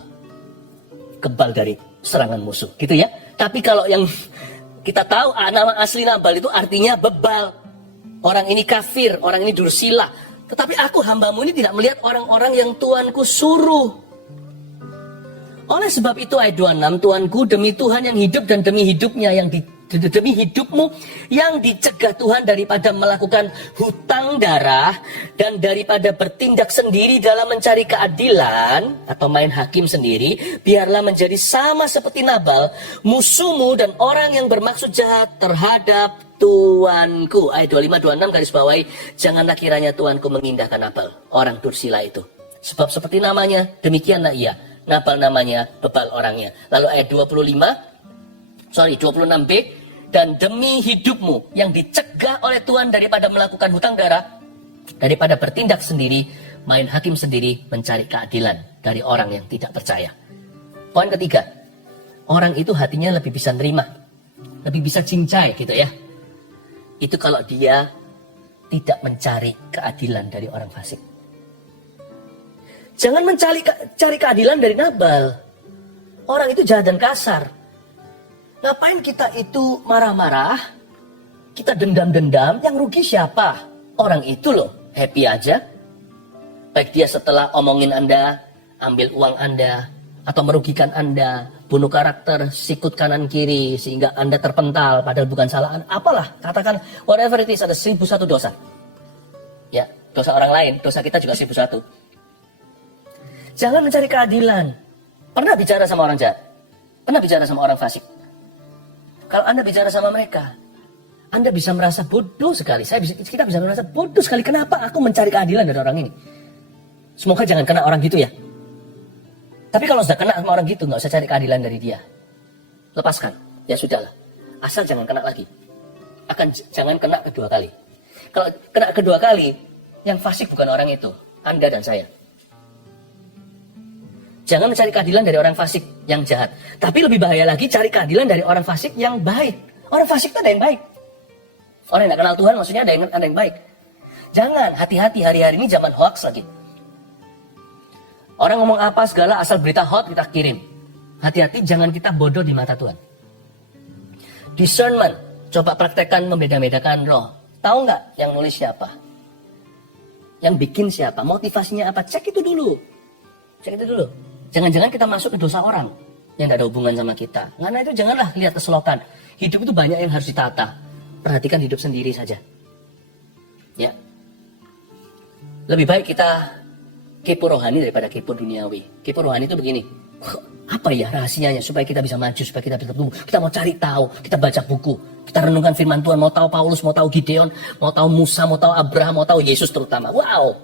Kebal dari serangan musuh, gitu ya. Tapi kalau yang kita tahu nama asli Nabal itu artinya bebal. Orang ini kafir, orang ini dursila. Tetapi aku hambamu ini tidak melihat orang-orang yang Tuanku suruh. Oleh sebab itu ayat 26, Tuanku demi Tuhan yang hidup dan demi hidupnya demi hidupmu yang dicegah Tuhan daripada melakukan hutang darah dan daripada bertindak sendiri dalam mencari keadilan atau main hakim sendiri, biarlah menjadi sama seperti Nabal, musuhmu dan orang yang bermaksud jahat terhadap Tuanku. Ayat 25-26 garis bawahi, janganlah kiranya Tuanku mengindahkan Nabal, orang dursila itu. Sebab seperti namanya, demikianlah ia. Nabal namanya, bebal orangnya. Lalu ayat 26b, dan demi hidupmu yang dicegah oleh Tuhan daripada melakukan hutang darah, daripada bertindak sendiri, main hakim sendiri, mencari keadilan dari orang yang tidak percaya. Poin ketiga, orang itu hatinya lebih bisa nerima, lebih bisa cincai gitu ya. Itu kalau dia tidak mencari keadilan dari orang fasik. Jangan cari keadilan dari Nabal. Orang itu jahat dan kasar. Ngapain kita itu marah-marah? Kita dendam-dendam, yang rugi siapa? Orang itu loh, happy aja. Baik dia setelah omongin Anda, ambil uang Anda, atau merugikan Anda, bunuh karakter, sikut kanan kiri, sehingga Anda terpental, padahal bukan salah Anda. Apalah, katakan, whatever it is, ada 1001 dosa. Ya, dosa orang lain, dosa kita juga 1001. Jangan mencari keadilan. Pernah bicara sama orang jahat? Pernah bicara sama orang fasik? Kalau Anda bicara sama mereka, Anda bisa merasa bodoh sekali. Kita bisa merasa bodoh sekali. Kenapa aku mencari keadilan dari orang ini? Semoga jangan kena orang gitu ya. Tapi kalau sudah kena sama orang gitu, nggak usah cari keadilan dari dia. Lepaskan. Ya sudahlah. Asal jangan kena lagi. Jangan kena kedua kali. Kalau kena kedua kali, yang fasik bukan orang itu. Anda dan saya. Jangan mencari keadilan dari orang fasik yang jahat. Tapi lebih bahaya lagi cari keadilan dari orang fasik yang baik. Orang fasik itu ada yang baik. Orang yang tidak kenal Tuhan maksudnya ada yang baik. Jangan, hati-hati, hari-hari ini zaman hoax lagi. Orang ngomong apa segala asal berita hot kita kirim. Hati-hati, jangan kita bodoh di mata Tuhan. Discernment, coba praktekkan membeda-bedakan roh. Tahu nggak yang nulis siapa? Yang bikin siapa? Motivasinya apa? Cek itu dulu. Cek itu dulu. Jangan-jangan kita masuk ke dosa orang yang tidak ada hubungan sama kita. Karena itu janganlah lihat keselokan. Hidup itu banyak yang harus ditata. Perhatikan hidup sendiri saja. Ya. Lebih baik kita kepo rohani daripada kepo duniawi. Kepo rohani itu begini. Apa ya rahasianya supaya kita bisa maju, supaya kita bisa tumbuh. Kita mau cari tahu, kita baca buku, kita renungkan firman Tuhan, mau tahu Paulus, mau tahu Gideon, mau tahu Musa, mau tahu Abraham, mau tahu Yesus terutama. Wow.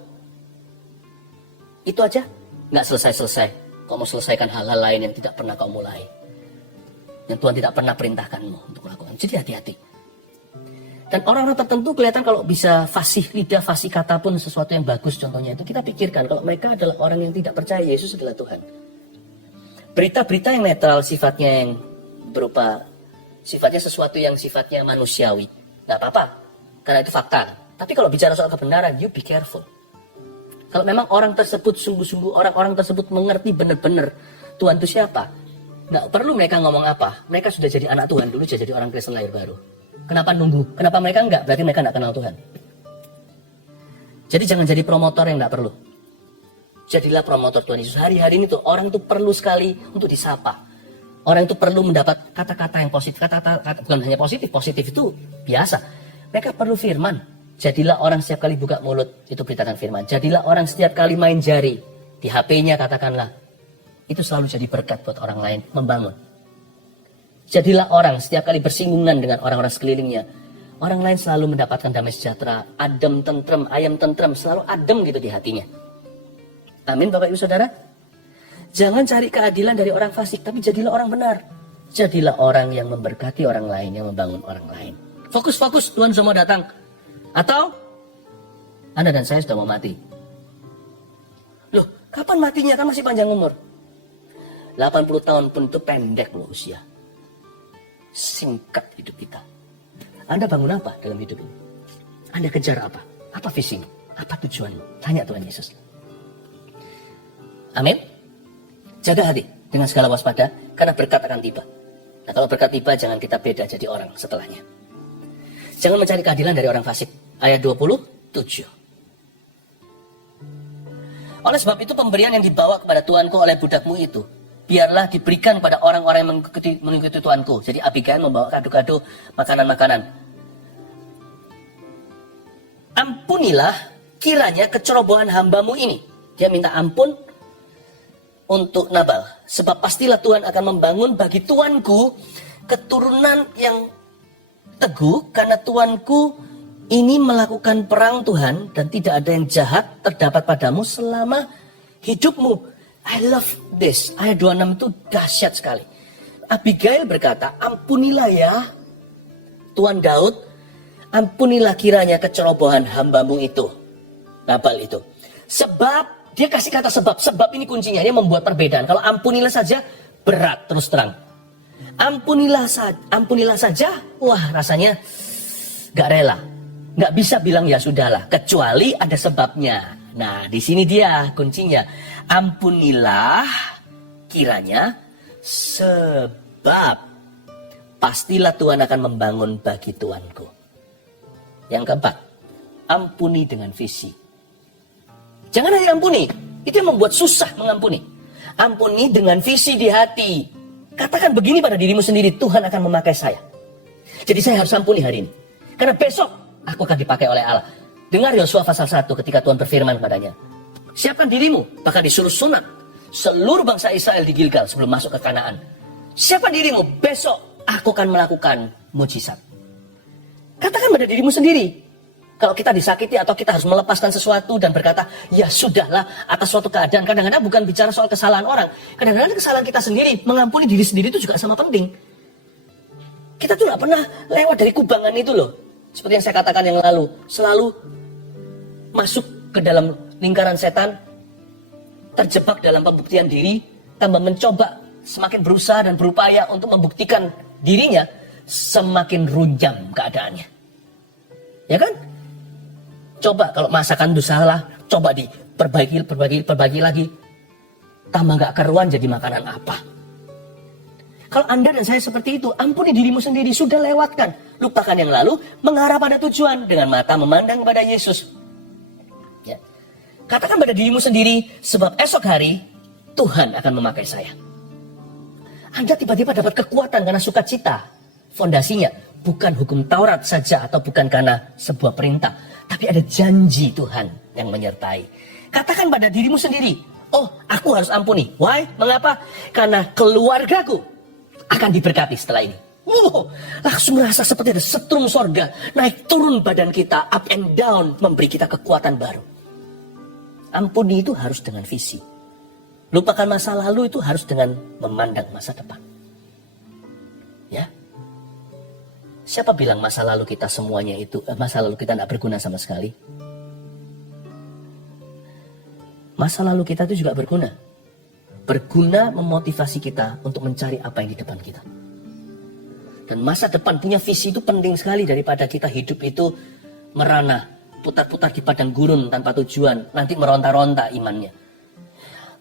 Itu aja nggak selesai-selesai. Kau mau selesaikan hal-hal lain yang tidak pernah kau mulai. Yang Tuhan tidak pernah perintahkanmu untuk melakukan. Jadi hati-hati. Dan orang-orang tertentu kelihatan kalau bisa fasih lidah, fasih kata pun sesuatu yang bagus contohnya itu. Kita pikirkan kalau mereka adalah orang yang tidak percaya Yesus adalah Tuhan. Berita-berita yang netral sifatnya yang berupa sifatnya sesuatu yang sifatnya manusiawi. Nggak apa-apa. Karena itu fakta. Tapi kalau bicara soal kebenaran, you be careful. Kalau memang orang tersebut sungguh-sungguh orang-orang tersebut mengerti benar-benar Tuhan itu siapa, nggak perlu mereka ngomong apa. Mereka sudah jadi anak Tuhan dulu, sudah jadi orang Kristen lahir baru. Kenapa nunggu? Kenapa mereka enggak? Berarti mereka nggak kenal Tuhan. Jadi jangan jadi promotor yang nggak perlu. Jadilah promotor Tuhan Yesus. Hari-hari ini tuh orang tuh perlu sekali untuk disapa. Orang itu perlu mendapat kata-kata yang positif. Kata-kata bukan hanya positif, positif itu biasa. Mereka perlu firman. Jadilah orang setiap kali buka mulut, itu beritakan firman. Jadilah orang setiap kali main jari, di HP-nya katakanlah. Itu selalu jadi berkat buat orang lain, membangun. Jadilah orang setiap kali bersinggungan dengan orang-orang sekelilingnya. Orang lain selalu mendapatkan damai sejahtera, adem, tentrem, ayam tentrem, selalu adem gitu di hatinya. Amin Bapak Ibu Saudara. Jangan cari keadilan dari orang fasik, tapi jadilah orang benar. Jadilah orang yang memberkati orang lain, yang membangun orang lain. Fokus-fokus, Tuhan sudah mau datang. Atau Anda dan saya sudah mau mati. Loh, kapan matinya? Kan masih panjang umur. 80 tahun pun itu pendek loh usia. Singkat hidup kita. Anda bangun apa dalam hidup ini? Anda kejar apa? Apa visimu? Apa tujuanmu? Tanya Tuhan Yesus. Amin. Jaga hati dengan segala waspada, karena berkat akan tiba. Nah, kalau berkat tiba, jangan kita beda jadi orang setelahnya. Jangan mencari keadilan dari orang fasik. Ayat 27. Oleh sebab itu, pemberian yang dibawa kepada Tuanku oleh budakmu itu, biarlah diberikan kepada orang-orang yang mengikuti Tuanku. Jadi Abigail membawa kado-kado, makanan-makanan. Ampunilah kiranya kecerobohan hambamu ini. Dia minta ampun untuk Nabal. Sebab pastilah Tuhan akan membangun bagi Tuanku keturunan yang teguh, karena Tuanku ini melakukan perang Tuhan, dan tidak ada yang jahat terdapat padamu selama hidupmu. I love this. Ayat 26 itu dahsyat sekali. Abigail berkata, ampunilah ya Tuan Daud, ampunilah kiranya kecerobohan hambamu itu, Nabal itu. Sebab, dia kasih kata sebab. Sebab ini kuncinya, dia membuat perbedaan. Kalau ampunilah saja, berat terus terang. Ampunilah saja, wah rasanya gak rela. Gak bisa bilang ya sudahlah, kecuali ada sebabnya. Nah, di sini dia kuncinya. Ampunilah kiranya sebab pastilah Tuhan akan membangun bagi Tuanku. Yang keempat, ampuni dengan visi. Jangan hanya ampuni, itu yang membuat susah mengampuni. Ampuni dengan visi di hati. Katakan begini pada dirimu sendiri, Tuhan akan memakai saya. Jadi saya harus ampuni hari ini. Karena besok aku akan dipakai oleh Allah. Dengar Yosua pasal 1 ketika Tuhan berfirman kepadanya. Siapkan dirimu, bahkan disuruh sunat seluruh bangsa Israel di Gilgal sebelum masuk ke Kanaan. Siapkan dirimu, besok aku akan melakukan mujizat. Katakan pada dirimu sendiri. Kalau kita disakiti atau kita harus melepaskan sesuatu dan berkata, ya sudahlah atas suatu keadaan. Kadang-kadang bukan bicara soal kesalahan orang. Kadang-kadang kesalahan kita sendiri, mengampuni diri sendiri itu juga sama penting. Kita tuh gak pernah lewat dari kubangan itu loh. Seperti yang saya katakan yang lalu. Selalu masuk ke dalam lingkaran setan, terjebak dalam pembuktian diri, tambah mencoba, semakin berusaha dan berupaya untuk membuktikan dirinya, semakin runjang keadaannya. Ya kan? Coba kalau masakan itu salah, coba diperbaiki lagi. Tambah gak keruan jadi makanan apa. Kalau Anda dan saya seperti itu, ampuni dirimu sendiri, sudah lewatkan. Lupakan yang lalu, mengarah pada tujuan dengan mata memandang kepada Yesus. Ya. Katakan pada dirimu sendiri, sebab esok hari Tuhan akan memakai saya. Anda tiba-tiba dapat kekuatan karena sukacita. Fondasinya bukan hukum Taurat saja atau bukan karena sebuah perintah, tapi ada janji Tuhan yang menyertai. Katakan pada dirimu sendiri, oh aku harus ampuni. Why? Mengapa? Karena keluargaku akan diberkati setelah ini. Langsung merasa seperti ada setrum sorga naik turun badan kita, up and down, memberi kita kekuatan baru. Ampuni itu harus dengan visi. Lupakan masa lalu itu harus dengan memandang masa depan. Ya. Siapa bilang masa lalu kita semuanya itu, masa lalu kita tidak berguna sama sekali? Masa lalu kita itu juga berguna. Berguna memotivasi kita untuk mencari apa yang di depan kita. Dan masa depan punya visi itu penting sekali daripada kita hidup itu merana, putar-putar di padang gurun tanpa tujuan, nanti meronta-ronta imannya.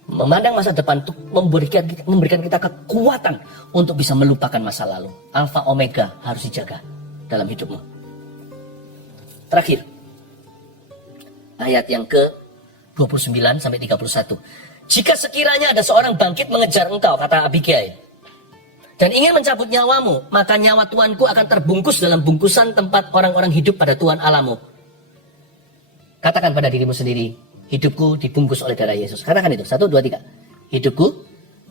Memandang masa depan itu memberikan kita kekuatan untuk bisa melupakan masa lalu. Alfa Omega harus dijaga dalam hidupmu. Terakhir, ayat yang ke-29 sampai 31. Jika sekiranya ada seorang bangkit mengejar engkau, kata Abigail, dan ingin mencabut nyawamu, maka nyawa Tuanku akan terbungkus dalam bungkusan tempat orang-orang hidup pada Tuhan Allahmu. Katakan pada dirimu sendiri, hidupku dibungkus oleh darah Yesus. Katakan itu, 1, 2, 3. Hidupku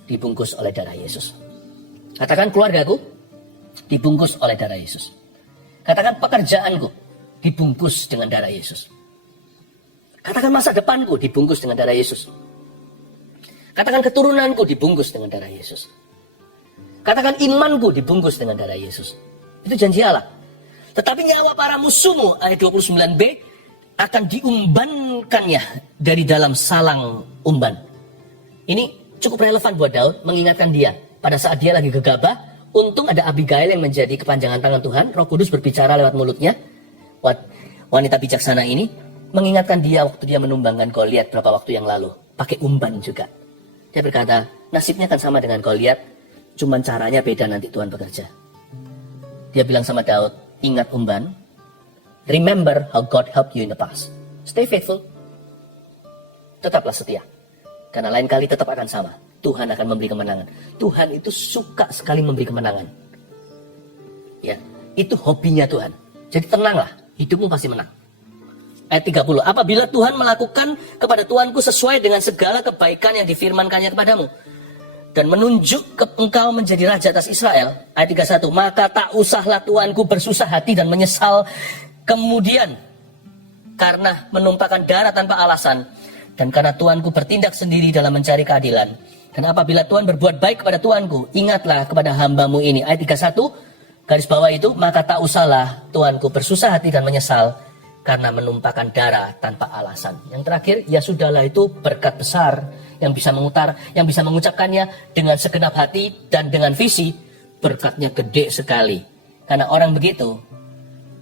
dibungkus oleh darah Yesus. Katakan keluargaku dibungkus oleh darah Yesus. Katakan pekerjaanku dibungkus dengan darah Yesus. Katakan masa depanku dibungkus dengan darah Yesus. Katakan keturunanku dibungkus dengan darah Yesus. Katakan imanku dibungkus dengan darah Yesus. Itu janji Allah. Tetapi nyawa para musuhmu, ayat 29b, akan diumbankannya dari dalam salang umban. Ini cukup relevan buat Daud, mengingatkan dia pada saat dia lagi gegabah. Untung ada Abigail yang menjadi kepanjangan tangan Tuhan. Roh Kudus berbicara lewat mulutnya. Wanita bijaksana ini mengingatkan dia waktu dia menumbangkan Goliat beberapa waktu yang lalu. Pakai umban juga. Dia berkata, nasibnya kan sama dengan Goliat, cuman caranya beda nanti Tuhan bekerja. Dia bilang sama Daud, ingat umban, remember how God helped you in the past. Stay faithful. Tetaplah setia. Karena lain kali tetap akan sama. Tuhan akan memberi kemenangan. Tuhan itu suka sekali memberi kemenangan. Ya, itu hobinya Tuhan. Jadi tenanglah, hidupmu pasti menang. Ayat 30, apabila Tuhan melakukan kepada Tuanku sesuai dengan segala kebaikan yang difirmankannya kepadamu, dan menunjuk engkau menjadi raja atas Israel. Ayat 31, maka tak usahlah Tuanku bersusah hati dan menyesal kemudian, karena menumpahkan darah tanpa alasan, dan karena Tuanku bertindak sendiri dalam mencari keadilan. Dan apabila Tuhan berbuat baik kepada Tuanku, ingatlah kepada hambamu ini. Ayat 31, garis bawah itu, maka tak usahlah Tuanku bersusah hati dan menyesal, karena menumpahkan darah tanpa alasan. Yang terakhir, ya sudahlah, itu berkat besar yang bisa mengucapkannya dengan segenap hati dan dengan visi. Berkatnya gede sekali. Karena orang begitu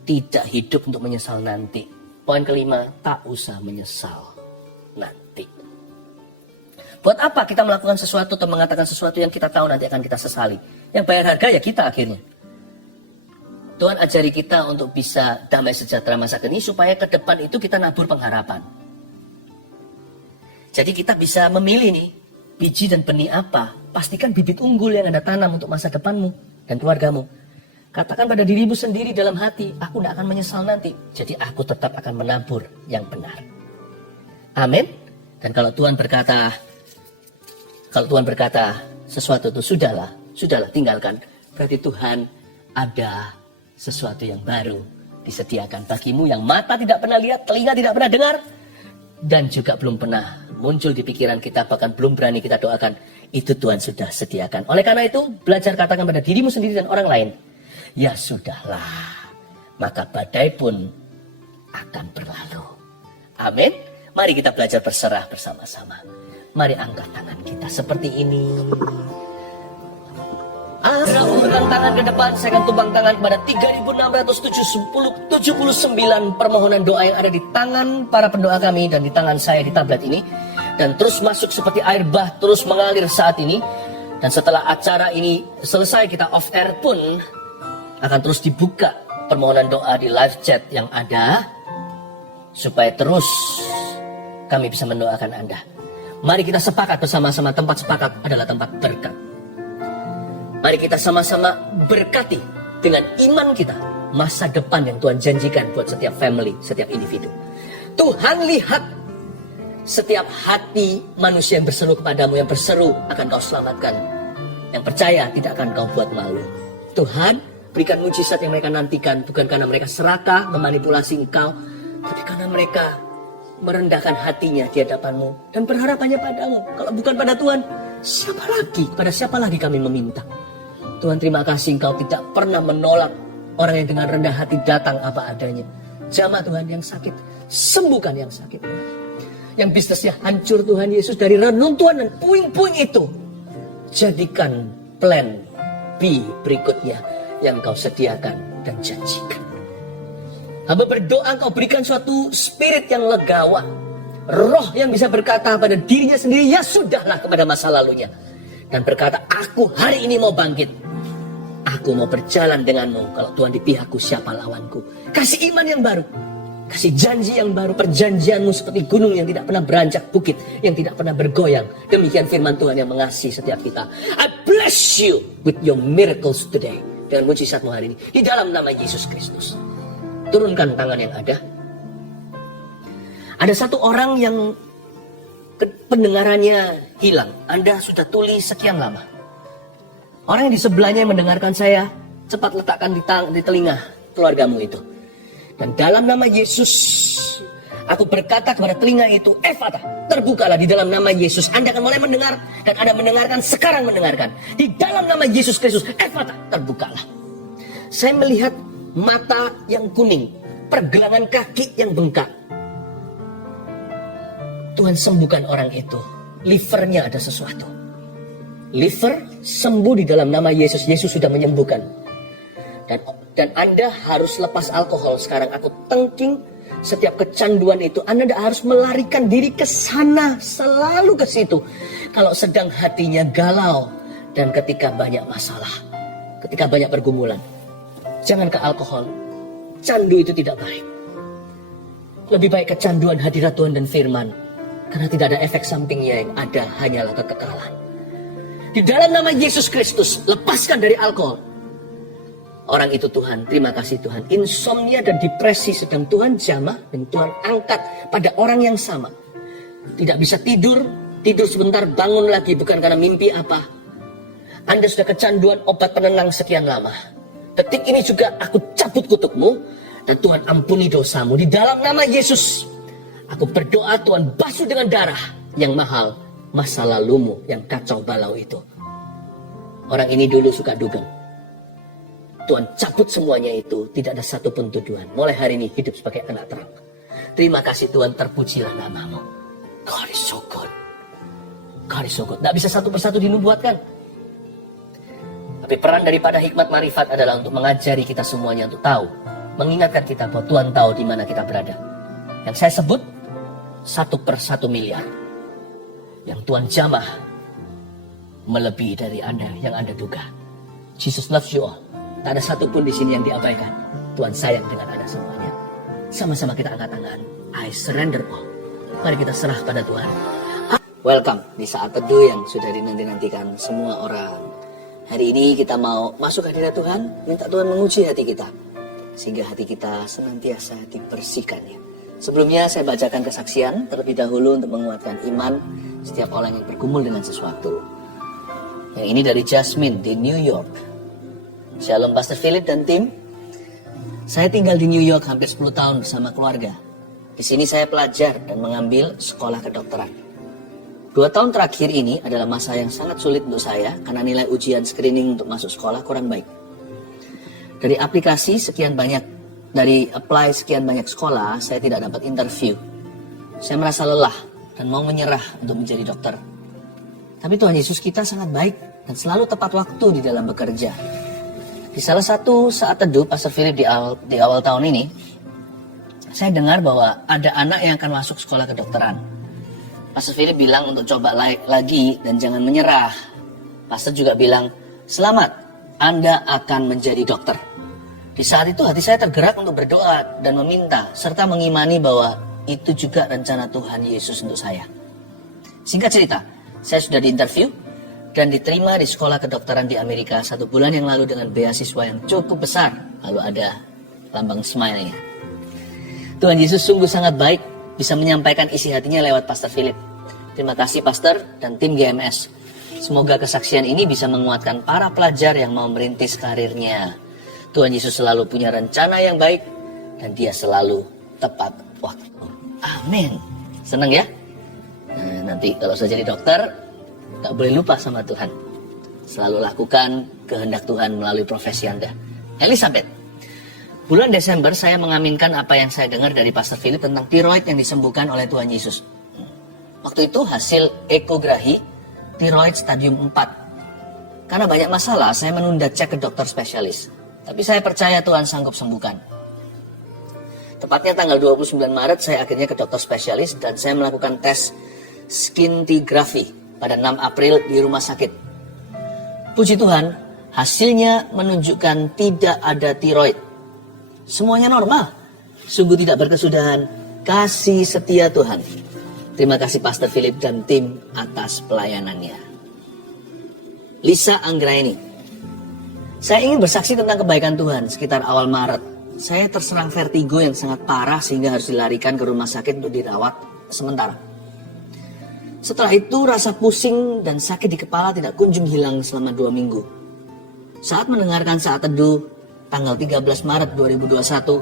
tidak hidup untuk menyesal nanti. Poin kelima, tak usah menyesal nanti. Buat apa kita melakukan sesuatu atau mengatakan sesuatu yang kita tahu nanti akan kita sesali? Yang bayar harga ya kita akhirnya. Tuhan ajari kita untuk bisa damai sejahtera masa kini supaya ke depan itu kita nabur pengharapan. Jadi kita bisa memilih nih, biji dan benih apa. Pastikan bibit unggul yang Anda tanam untuk masa depanmu dan keluargamu. Katakan pada dirimu sendiri dalam hati, aku tidak akan menyesal nanti. Jadi aku tetap akan menabur yang benar. Amin. Dan kalau Tuhan berkata sesuatu itu sudahlah tinggalkan. Berarti Tuhan ada sesuatu yang baru disediakan bagimu yang mata tidak pernah lihat, telinga tidak pernah dengar, dan juga belum pernah muncul di pikiran kita, bahkan belum berani kita doakan. Itu Tuhan sudah sediakan. Oleh karena itu, belajar katakan pada dirimu sendiri dan orang lain, ya sudahlah, maka badai pun akan berlalu. Amin. Mari kita belajar berserah bersama-sama. Mari angkat tangan kita seperti ini. Saya ulurkan tangan ke depan, saya akan tumpang tangan kepada 3.679 permohonan doa yang ada di tangan para pendoa kami dan di tangan saya di tablet ini. Dan terus masuk seperti air bah, terus mengalir saat ini. Dan setelah acara ini selesai, kita off air pun akan terus dibuka permohonan doa di live chat yang ada, supaya terus kami bisa mendoakan Anda. Mari kita sepakat bersama-sama, tempat sepakat adalah tempat berkat. Mari kita sama-sama berkati dengan iman kita masa depan yang Tuhan janjikan buat setiap family, setiap individu. Tuhan lihat setiap hati manusia yang berseru kepadamu, yang berseru akan kau selamatkan. Yang percaya tidak akan kau buat malu. Tuhan, berikan mujizat yang mereka nantikan, bukan karena mereka serakah memanipulasi engkau, tapi karena mereka merendahkan hatinya di hadapanmu dan berharapannya padamu. Kalau bukan pada Tuhan, siapa lagi? Pada siapa lagi kami meminta? Tuhan, terima kasih engkau tidak pernah menolak orang yang dengan rendah hati datang apa adanya. Jamah Tuhan yang sakit, sembuhkan yang sakit. Yang bisnisnya hancur Tuhan Yesus, dari renuntuan dan puing-puing itu, jadikan plan B berikutnya yang kau sediakan dan janjikan. Hamba berdoa kau berikan suatu spirit yang legawa, roh yang bisa berkata pada dirinya sendiri, ya sudahlah, kepada masa lalunya, dan berkata, aku hari ini mau bangkit. Aku mau berjalan denganmu. Kalau Tuhan di pihakku, siapa lawanku? Kasih iman yang baru, kasih janji yang baru. Perjanjianmu seperti gunung yang tidak pernah beranjak, bukit yang tidak pernah bergoyang. Demikian firman Tuhan yang mengasihi setiap kita. I bless you with your miracles today. Dengan mujizatmu hari ini, di dalam nama Yesus Kristus. Turunkan tangan yang ada. Ada satu orang yang pendengarannya hilang. Anda sudah tulis sekian lama. Orang yang di sebelahnya yang mendengarkan saya, cepat letakkan di telinga keluargamu itu. Dan dalam nama Yesus, aku berkata kepada telinga itu, Ephata, terbukalah di dalam nama Yesus. Anda akan mulai mendengar, dan Anda mendengarkan, sekarang mendengarkan. Di dalam nama Yesus Kristus, Ephata, terbukalah. Saya melihat mata yang kuning, pergelangan kaki yang bengkak. Tuhan sembuhkan orang itu. Livernya ada sesuatu. Liver sembuh di dalam nama Yesus. Yesus sudah menyembuhkan. Dan Anda harus lepas alkohol sekarang. Aku tengking setiap kecanduan itu, Anda tidak harus melarikan diri ke sana, selalu ke situ. Kalau sedang hatinya galau dan ketika banyak masalah, ketika banyak pergumulan, jangan ke alkohol. Candu itu tidak baik. Lebih baik kecanduan hadirat Tuhan dan firman, karena tidak ada efek sampingnya, yang ada hanyalah kekekalan. Di dalam nama Yesus Kristus, lepaskan dari alkohol. Orang itu Tuhan, terima kasih Tuhan. Insomnia dan depresi sedang Tuhan jamah dan Tuhan angkat pada orang yang sama. Tidak bisa tidur, tidur sebentar bangun lagi bukan karena mimpi apa. Anda sudah kecanduan obat penenang sekian lama. Detik ini juga aku cabut kutukmu dan Tuhan ampuni dosamu. Di dalam nama Yesus, aku berdoa Tuhan basuh dengan darah yang mahal masa lalumu yang kacau balau itu. Orang ini dulu suka dugem. Tuhan cabut semuanya itu, tidak ada satupun tuduhan. Mulai hari ini hidup sebagai anak terang. Terima kasih Tuhan, terpujilah namamu. God is so good. God is so good. Tidak bisa satu persatu dinubuatkan. Tapi peran daripada hikmat marifat adalah untuk mengajari kita semuanya untuk tahu. Mengingatkan kita bahwa Tuhan tahu di mana kita berada. Yang saya sebut 1/1 miliar. Yang Tuhan jamah melebihi dari Anda yang Anda duga. Jesus loves you all. Tak ada satupun di sini yang diabaikan. Tuhan sayang dengan Anda semuanya. Sama-sama kita angkat tangan. I surrender all. Mari kita serah pada Tuhan. Welcome di saat teduh yang sudah dinanti-nantikan semua orang. Hari ini kita mau masuk hadirat Tuhan. Minta Tuhan menguji hati kita. Sehingga hati kita senantiasa dibersihkannya. Sebelumnya saya bacakan kesaksian terlebih dahulu untuk menguatkan iman setiap orang yang bergumul dengan sesuatu. Yang ini dari Jasmine di New York. Shalom Pastor Philip dan tim. Saya tinggal di New York hampir 10 tahun bersama keluarga. Di sini saya pelajar dan mengambil sekolah kedokteran. 2 tahun terakhir ini adalah masa yang sangat sulit untuk saya karena nilai ujian screening untuk masuk sekolah kurang baik. Dari aplikasi sekian banyak, dari apply sekian banyak sekolah, saya tidak dapat interview. Saya merasa lelah dan mau menyerah untuk menjadi dokter. Tapi Tuhan Yesus kita sangat baik dan selalu tepat waktu di dalam bekerja. Di salah satu saat teduh Pastor Philip di awal tahun ini, saya dengar bahwa ada anak yang akan masuk sekolah kedokteran. Pastor Philip bilang untuk coba lagi dan jangan menyerah. Pastor juga bilang, selamat, Anda akan menjadi dokter. Di saat itu hati saya tergerak untuk berdoa dan meminta, serta mengimani bahwa itu juga rencana Tuhan Yesus untuk saya. Singkat cerita, saya sudah diinterview dan diterima di sekolah kedokteran di Amerika 1 bulan yang lalu dengan beasiswa yang cukup besar. Lalu ada lambang smile-nya. Tuhan Yesus sungguh sangat baik, bisa menyampaikan isi hatinya lewat Pastor Philip. Terima kasih Pastor dan tim GMS. Semoga kesaksian ini bisa menguatkan para pelajar yang mau merintis karirnya. Tuhan Yesus selalu punya rencana yang baik dan Dia selalu tepat waktu. Amin. Senang ya? Nah, nanti kalau saya jadi dokter, gak boleh lupa sama Tuhan. Selalu lakukan kehendak Tuhan melalui profesi Anda. Elizabeth, bulan Desember saya mengaminkan apa yang saya dengar dari Pastor Philip tentang tiroid yang disembuhkan oleh Tuhan Yesus. Waktu itu hasil ekografi tiroid stadium 4. Karena banyak masalah, saya menunda cek ke dokter spesialis. Tapi saya percaya Tuhan sanggup sembuhkan. Tepatnya tanggal 29 Maret saya akhirnya ke dokter spesialis dan saya melakukan tes scintigraphy pada 6 April di rumah sakit. Puji Tuhan, hasilnya menunjukkan tidak ada tiroid. Semuanya normal. Sungguh tidak berkesudahan. Kasih setia Tuhan. Terima kasih Pastor Philip dan tim atas pelayanannya. Lisa Anggraini. Saya ingin bersaksi tentang kebaikan Tuhan. Sekitar awal Maret, saya terserang vertigo yang sangat parah sehingga harus dilarikan ke rumah sakit untuk dirawat sementara. Setelah itu rasa pusing dan sakit di kepala tidak kunjung hilang selama 2 minggu. Saat mendengarkan saat teduh tanggal 13 Maret 2021,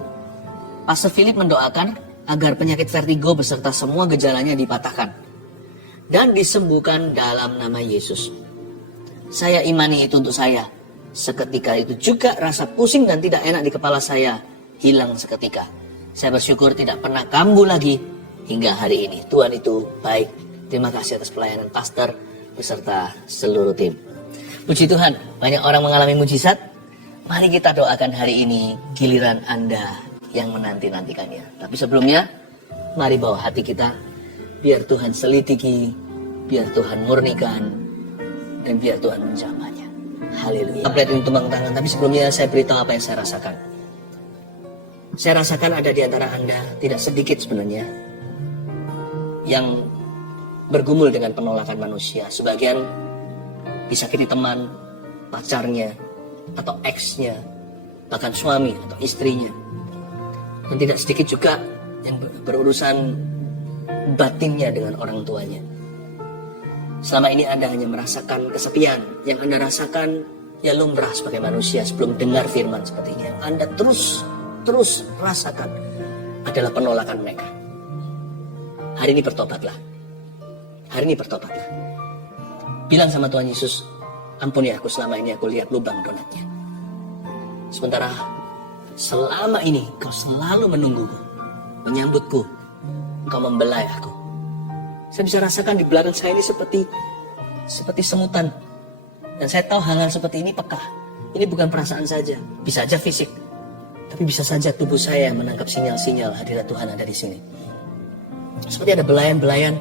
Pastor Philip mendoakan agar penyakit vertigo beserta semua gejalanya dipatahkan dan disembuhkan dalam nama Yesus. Saya imani itu untuk saya. Seketika itu juga rasa pusing dan tidak enak di kepala saya hilang seketika. Saya bersyukur tidak pernah kambuh lagi hingga hari ini. Tuhan itu baik. Terima kasih atas pelayanan pastor beserta seluruh tim. Puji Tuhan, banyak orang mengalami mujizat. Mari kita doakan hari ini giliran Anda yang menanti-nantikannya. Tapi sebelumnya, mari bawa hati kita, biar Tuhan selidiki, biar Tuhan murnikan, dan biar Tuhan menjamahnya. Haleluya. Tablet ini tumbang tangan, tapi sebelumnya saya beritahu apa yang saya rasakan. Saya rasakan ada di antara Anda, tidak sedikit sebenarnya, yang bergumul dengan penolakan manusia. Sebagian disakiti teman, pacarnya, atau ex-nya, bahkan suami atau istrinya. Dan tidak sedikit juga yang berurusan batinnya dengan orang tuanya. Selama ini Anda hanya merasakan kesepian. Yang Anda rasakan ya lumrah sebagai manusia sebelum dengar firman seperti ini. Yang Anda terus rasakan adalah penolakan mereka. Hari ini bertobatlah. Hari ini bertobatlah. Bilang sama Tuhan Yesus, ampuni aku, selama ini aku lihat lubang donatnya. Sementara selama ini kau selalu menungguku, menyambutku, engkau membelai aku. Saya bisa rasakan di belakang saya ini seperti semutan. Dan saya tahu hal-hal seperti ini peka. Ini bukan perasaan saja, bisa saja fisik. Tapi bisa saja tubuh saya menangkap sinyal-sinyal hadirat Tuhan ada di sini. Seperti ada belayan-belayan.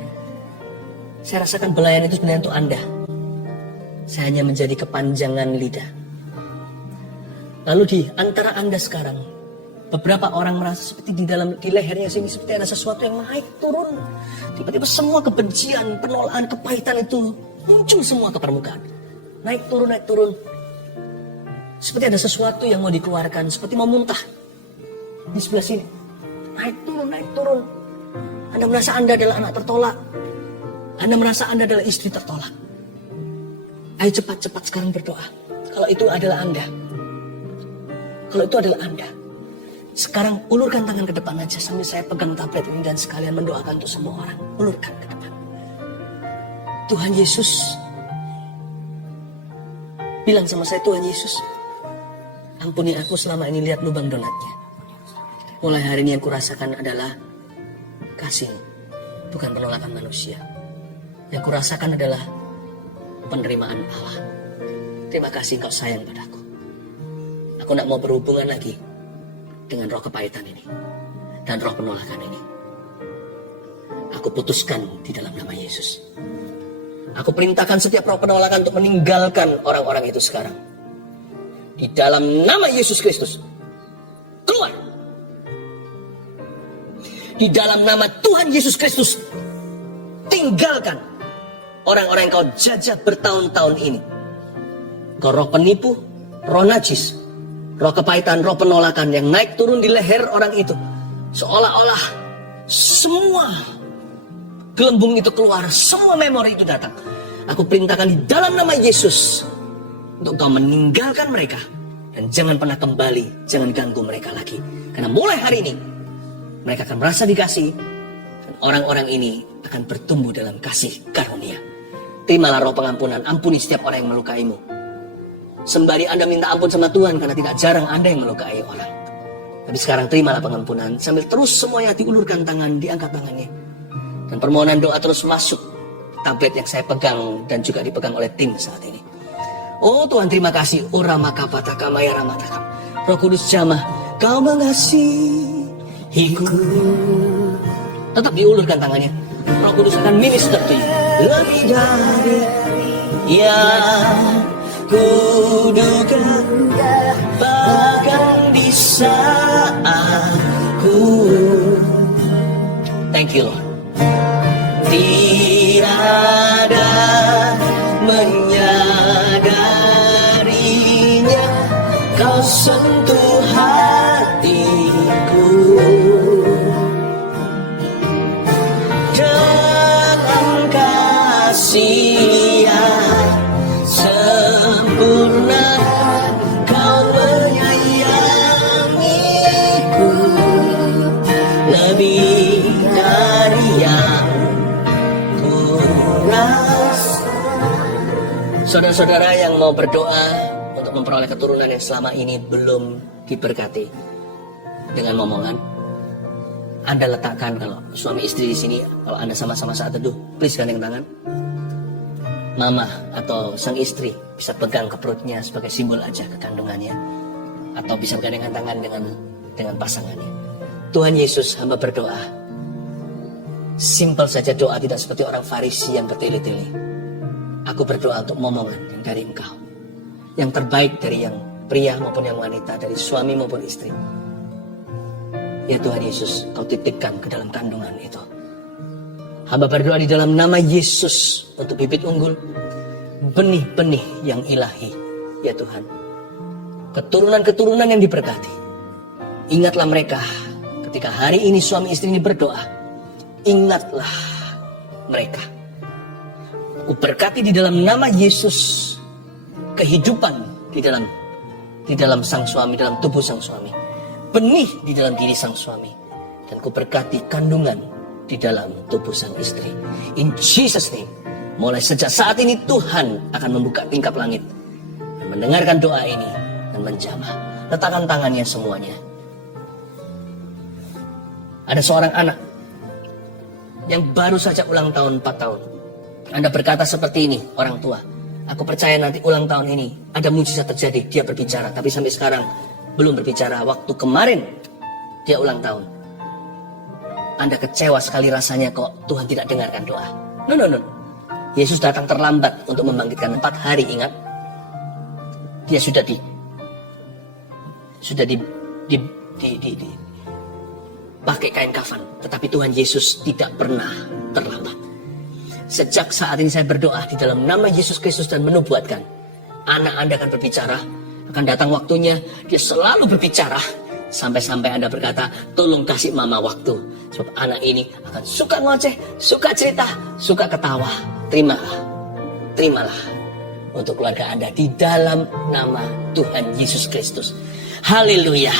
Saya rasakan belayan itu sebenarnya untuk Anda. Saya hanya menjadi kepanjangan lidah. Lalu di antara Anda sekarang, beberapa orang merasa seperti di lehernya sini seperti ada sesuatu yang naik turun. Tiba-tiba semua kebencian, penolakan, kepahitan itu muncul semua ke permukaan. Naik turun. Seperti ada sesuatu yang mau dikeluarkan, seperti mau muntah. Di sebelah sini. Naik turun. Anda merasa Anda adalah anak tertolak. Anda merasa Anda adalah istri tertolak. Ayo cepat-cepat sekarang berdoa. Kalau itu adalah Anda. Sekarang ulurkan tangan ke depan aja sambil saya pegang tablet ini dan sekalian mendoakan untuk semua orang. Ulurkan ke depan. Tuhan Yesus. Bilang sama saya, Tuhan Yesus, ampuni aku selama ini lihat lubang donatnya. Mulai hari ini yang kurasakan adalah kasih, bukan penolakan manusia. Yang kurasakan adalah penerimaan Allah. Terima kasih Engkau sayang padaku. Aku tidak mau berhubungan lagi dengan roh kepahitan ini dan roh penolakan ini. Aku putuskan di dalam nama Yesus. Aku perintahkan setiap roh penolakan untuk meninggalkan orang-orang itu sekarang. Di dalam nama Yesus Kristus. Keluar. Di dalam nama Tuhan Yesus Kristus. Tinggalkan orang-orang yang kau jajah bertahun-tahun ini. Kau roh penipu, roh najis, roh kepahitan, roh penolakan yang naik turun di leher orang itu. Seolah-olah semua gelembung itu keluar, semua memori itu datang. Aku perintahkan di dalam nama Yesus untuk kau meninggalkan mereka. Dan jangan pernah kembali, jangan ganggu mereka lagi. Karena mulai hari ini, mereka akan merasa dikasih. Dan orang-orang ini akan bertumbuh dalam kasih karunia. Terimalah roh pengampunan, ampuni setiap orang yang melukaimu. Sembari Anda minta ampun sama Tuhan, karena tidak jarang Anda yang melukai orang. Tapi sekarang terimalah pengampunan, sambil terus semuanya diulurkan tangan, diangkat tangannya. Dan permohonan doa terus masuk tablet yang saya pegang dan juga dipegang oleh tim saat ini. Oh Tuhan, terima kasih. Oh Ramakapataka Maya Ramatakam. Roh Kudus jamah, Kau mengasihiku. Tetap diulurkan tangannya. Roh Kudus akan minister to you. Lebih dari yang kuduga, bahkan di saat ku. Thank you Lord. Tiada menyadarinya, Kau sentuh hatiku dengan kasih yang sempurna. Kau menyayangiku lebih dari yang saudara-saudara yang mau berdoa untuk memperoleh keturunan yang selama ini belum diberkati dengan momongan, Anda letakkan, kalau suami istri di sini, kalau Anda sama-sama saat teduh, please gandeng tangan. Mama atau sang istri bisa pegang ke perutnya sebagai simbol aja kekandungannya, atau bisa bergandengan tangan dengan dengan pasangannya. Tuhan Yesus, hamba berdoa. Simpel saja doa, tidak seperti orang Farisi yang bertele-tele. Aku berdoa untuk momongan yang dari Engkau. Yang terbaik dari yang pria maupun yang wanita, dari suami maupun istri. Ya Tuhan Yesus, Kau titipkan ke dalam kandungan itu. Hamba berdoa di dalam nama Yesus untuk bibit unggul, benih-benih yang ilahi, ya Tuhan. Keturunan-keturunan yang diberkati. Ingatlah mereka ketika hari ini suami istri ini berdoa. Ingatlah mereka. Ku berkati di dalam nama Yesus kehidupan di dalam sang suami, dalam tubuh sang suami. Benih di dalam diri sang suami. Dan ku berkati kandungan di dalam tubuh sang istri. In Jesus name. Mulai sejak saat ini Tuhan akan membuka tingkap langit dan mendengarkan doa ini dan menjamah. Letakkan tangannya semuanya. Ada seorang anak yang baru saja ulang tahun 4 tahun. Anda berkata seperti ini, orang tua. Aku percaya nanti ulang tahun ini ada mujizat terjadi. Dia berbicara, tapi sampai sekarang belum berbicara. Waktu kemarin dia ulang tahun. Anda kecewa sekali rasanya kok Tuhan tidak dengarkan doa. No. Yesus datang terlambat untuk membangkitkan 4 hari, ingat. Dia sudah pakai kain kafan. Tetapi Tuhan Yesus tidak pernah terlambat. Sejak saat ini saya berdoa di dalam nama Yesus Kristus dan menubuatkan. Anak Anda akan berbicara. Akan datang waktunya. Dia selalu berbicara. Sampai-sampai Anda berkata, tolong kasih mama waktu. Sebab anak ini akan suka ngoceh, suka cerita, suka ketawa. Terimalah untuk keluarga Anda di dalam nama Tuhan Yesus Kristus. Haleluya.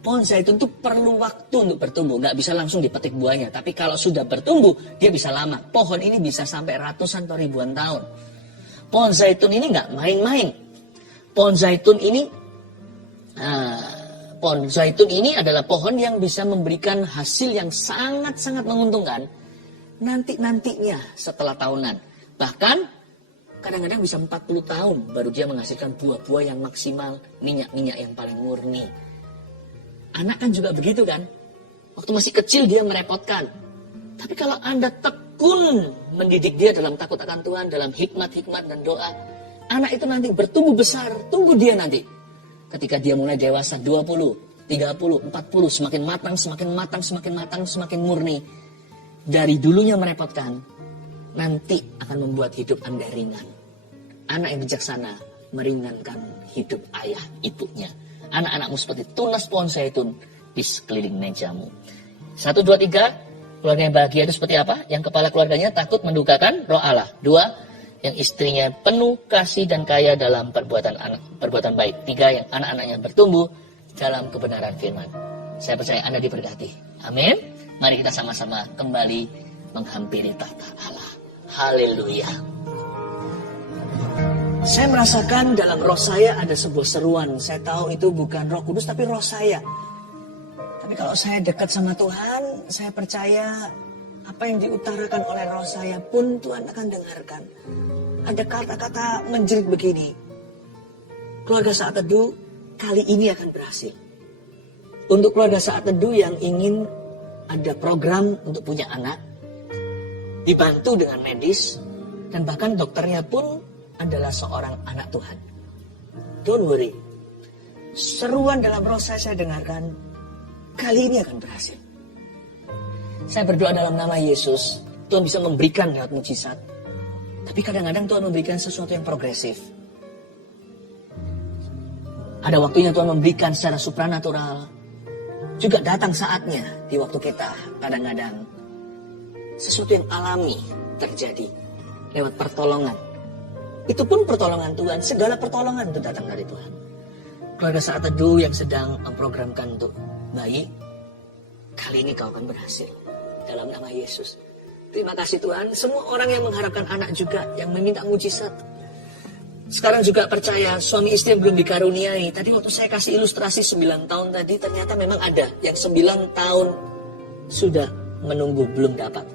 Pohon zaitun itu perlu waktu untuk bertumbuh. Nggak bisa langsung dipetik buahnya. Tapi kalau sudah bertumbuh, dia bisa lama. Pohon ini bisa sampai ratusan atau ribuan tahun. Pohon zaitun ini nggak main-main. Pohon zaitun ini adalah pohon yang bisa memberikan hasil yang sangat-sangat menguntungkan nantinya setelah tahunan. Bahkan kadang-kadang bisa 40 tahun baru dia menghasilkan buah-buah yang maksimal, minyak-minyak yang paling murni. Anak kan juga begitu kan? Waktu masih kecil dia merepotkan. Tapi kalau Anda tekun mendidik dia dalam takut akan Tuhan, dalam hikmat-hikmat dan doa, anak itu nanti bertumbuh besar. Tunggu dia nanti. Ketika dia mulai dewasa 20, 30, 40, semakin matang, semakin murni. Dari dulunya merepotkan, nanti akan membuat hidup Anda ringan. Anak yang bijaksana meringankan hidup ayah ibunya. Anak-anakmu seperti tunas pohon zaitun di sekeliling mejamu. 1, 2, 3, keluarga yang bahagia itu seperti apa? Yang kepala keluarganya takut mendukakan roh Allah. 2, yang istrinya penuh kasih dan kaya dalam perbuatan baik. 3, yang anak-anaknya bertumbuh dalam kebenaran firman. Saya percaya Anda diberkati. Amin. Mari kita sama-sama kembali menghampiri tahta Allah. Haleluya. Saya merasakan dalam roh saya ada sebuah seruan. Saya tahu itu bukan Roh Kudus tapi roh saya. Tapi kalau saya dekat sama Tuhan, saya percaya apa yang diutarakan oleh roh saya pun Tuhan akan dengarkan. Ada kata-kata menjerit begini. Keluarga Saat Teduh kali ini akan berhasil. Untuk keluarga Saat Teduh yang ingin ada program untuk punya anak, dibantu dengan medis, dan bahkan dokternya pun adalah seorang anak Tuhan. Don't worry. Seruan dalam roh saya dengarkan, kali ini akan berhasil. Saya berdoa dalam nama Yesus, Tuhan bisa memberikan lewat mujizat. Tapi kadang-kadang Tuhan memberikan sesuatu yang progresif. Ada waktunya Tuhan memberikan secara supranatural. Juga datang saatnya di waktu kita kadang-kadang sesuatu yang alami terjadi lewat pertolongan. Itu pun pertolongan Tuhan, segala pertolongan itu datang dari Tuhan. Keluarga Saat Teduh yang sedang memprogramkan untuk bayi, kali ini kau akan berhasil dalam nama Yesus. Terima kasih Tuhan. Semua orang yang mengharapkan anak juga, yang meminta mujizat, sekarang juga percaya suami istri yang belum dikaruniai. Tadi waktu saya kasih ilustrasi 9 tahun tadi, ternyata memang ada yang 9 tahun sudah menunggu belum dapat.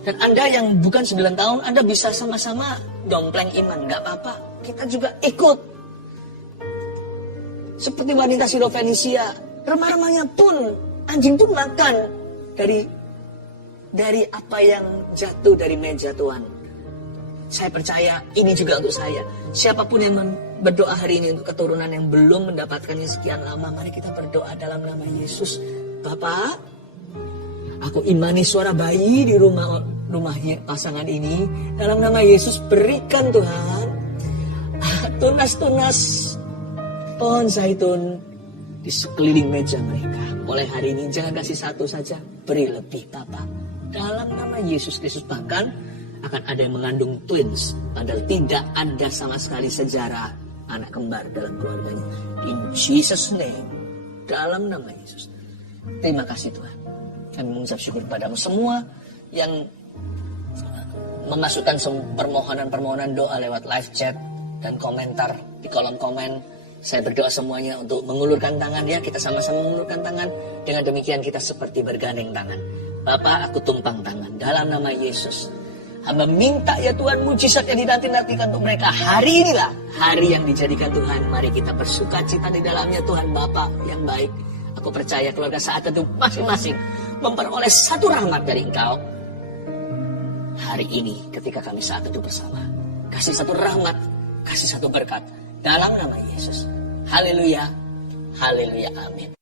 Dan Anda yang bukan 9 tahun, Anda bisa sama-sama dompleng iman. Gak apa-apa, kita juga ikut. Seperti wanita Sirofenisia, remah-remahnya pun, anjing pun makan dari apa yang jatuh dari meja Tuhan. Saya percaya ini juga untuk saya. Siapapun yang berdoa hari ini untuk keturunan yang belum mendapatkannya sekian lama, mari kita berdoa dalam nama Yesus. Bapak, aku imani suara bayi di rumah pasangan ini. Dalam nama Yesus berikan Tuhan tunas-tunas pohon zaitun di sekeliling meja mereka. Mulai hari ini jangan kasih satu saja, beri lebih Bapak. Dalam nama Yesus Kristus, bahkan akan ada yang mengandung twins, padahal tidak ada sama sekali sejarah anak kembar dalam keluarganya. In Jesus name, dalam nama Yesus. Terima kasih Tuhan. Kami mengucap syukur padamu semua yang memasukkan permohonan-permohonan doa lewat live chat dan komentar di kolom komen. Saya berdoa semuanya untuk mengulurkan tangan ya. Kita sama-sama mengulurkan tangan. Dengan demikian kita seperti bergandeng tangan. Bapak, aku tumpang tangan dalam nama Yesus. Hamba minta ya Tuhan, mujizat yang dinanti-nantikan untuk mereka. Hari inilah hari yang dijadikan Tuhan. Mari kita bersuka cita di dalamnya Tuhan Bapa yang baik. Aku percaya keluarga saat itu masing-masing memperoleh satu rahmat dari Engkau. Hari ini ketika kami saat itu bersama. Kasih satu rahmat, kasih satu berkat. Dalam nama Yesus. Haleluya, haleluya, amin.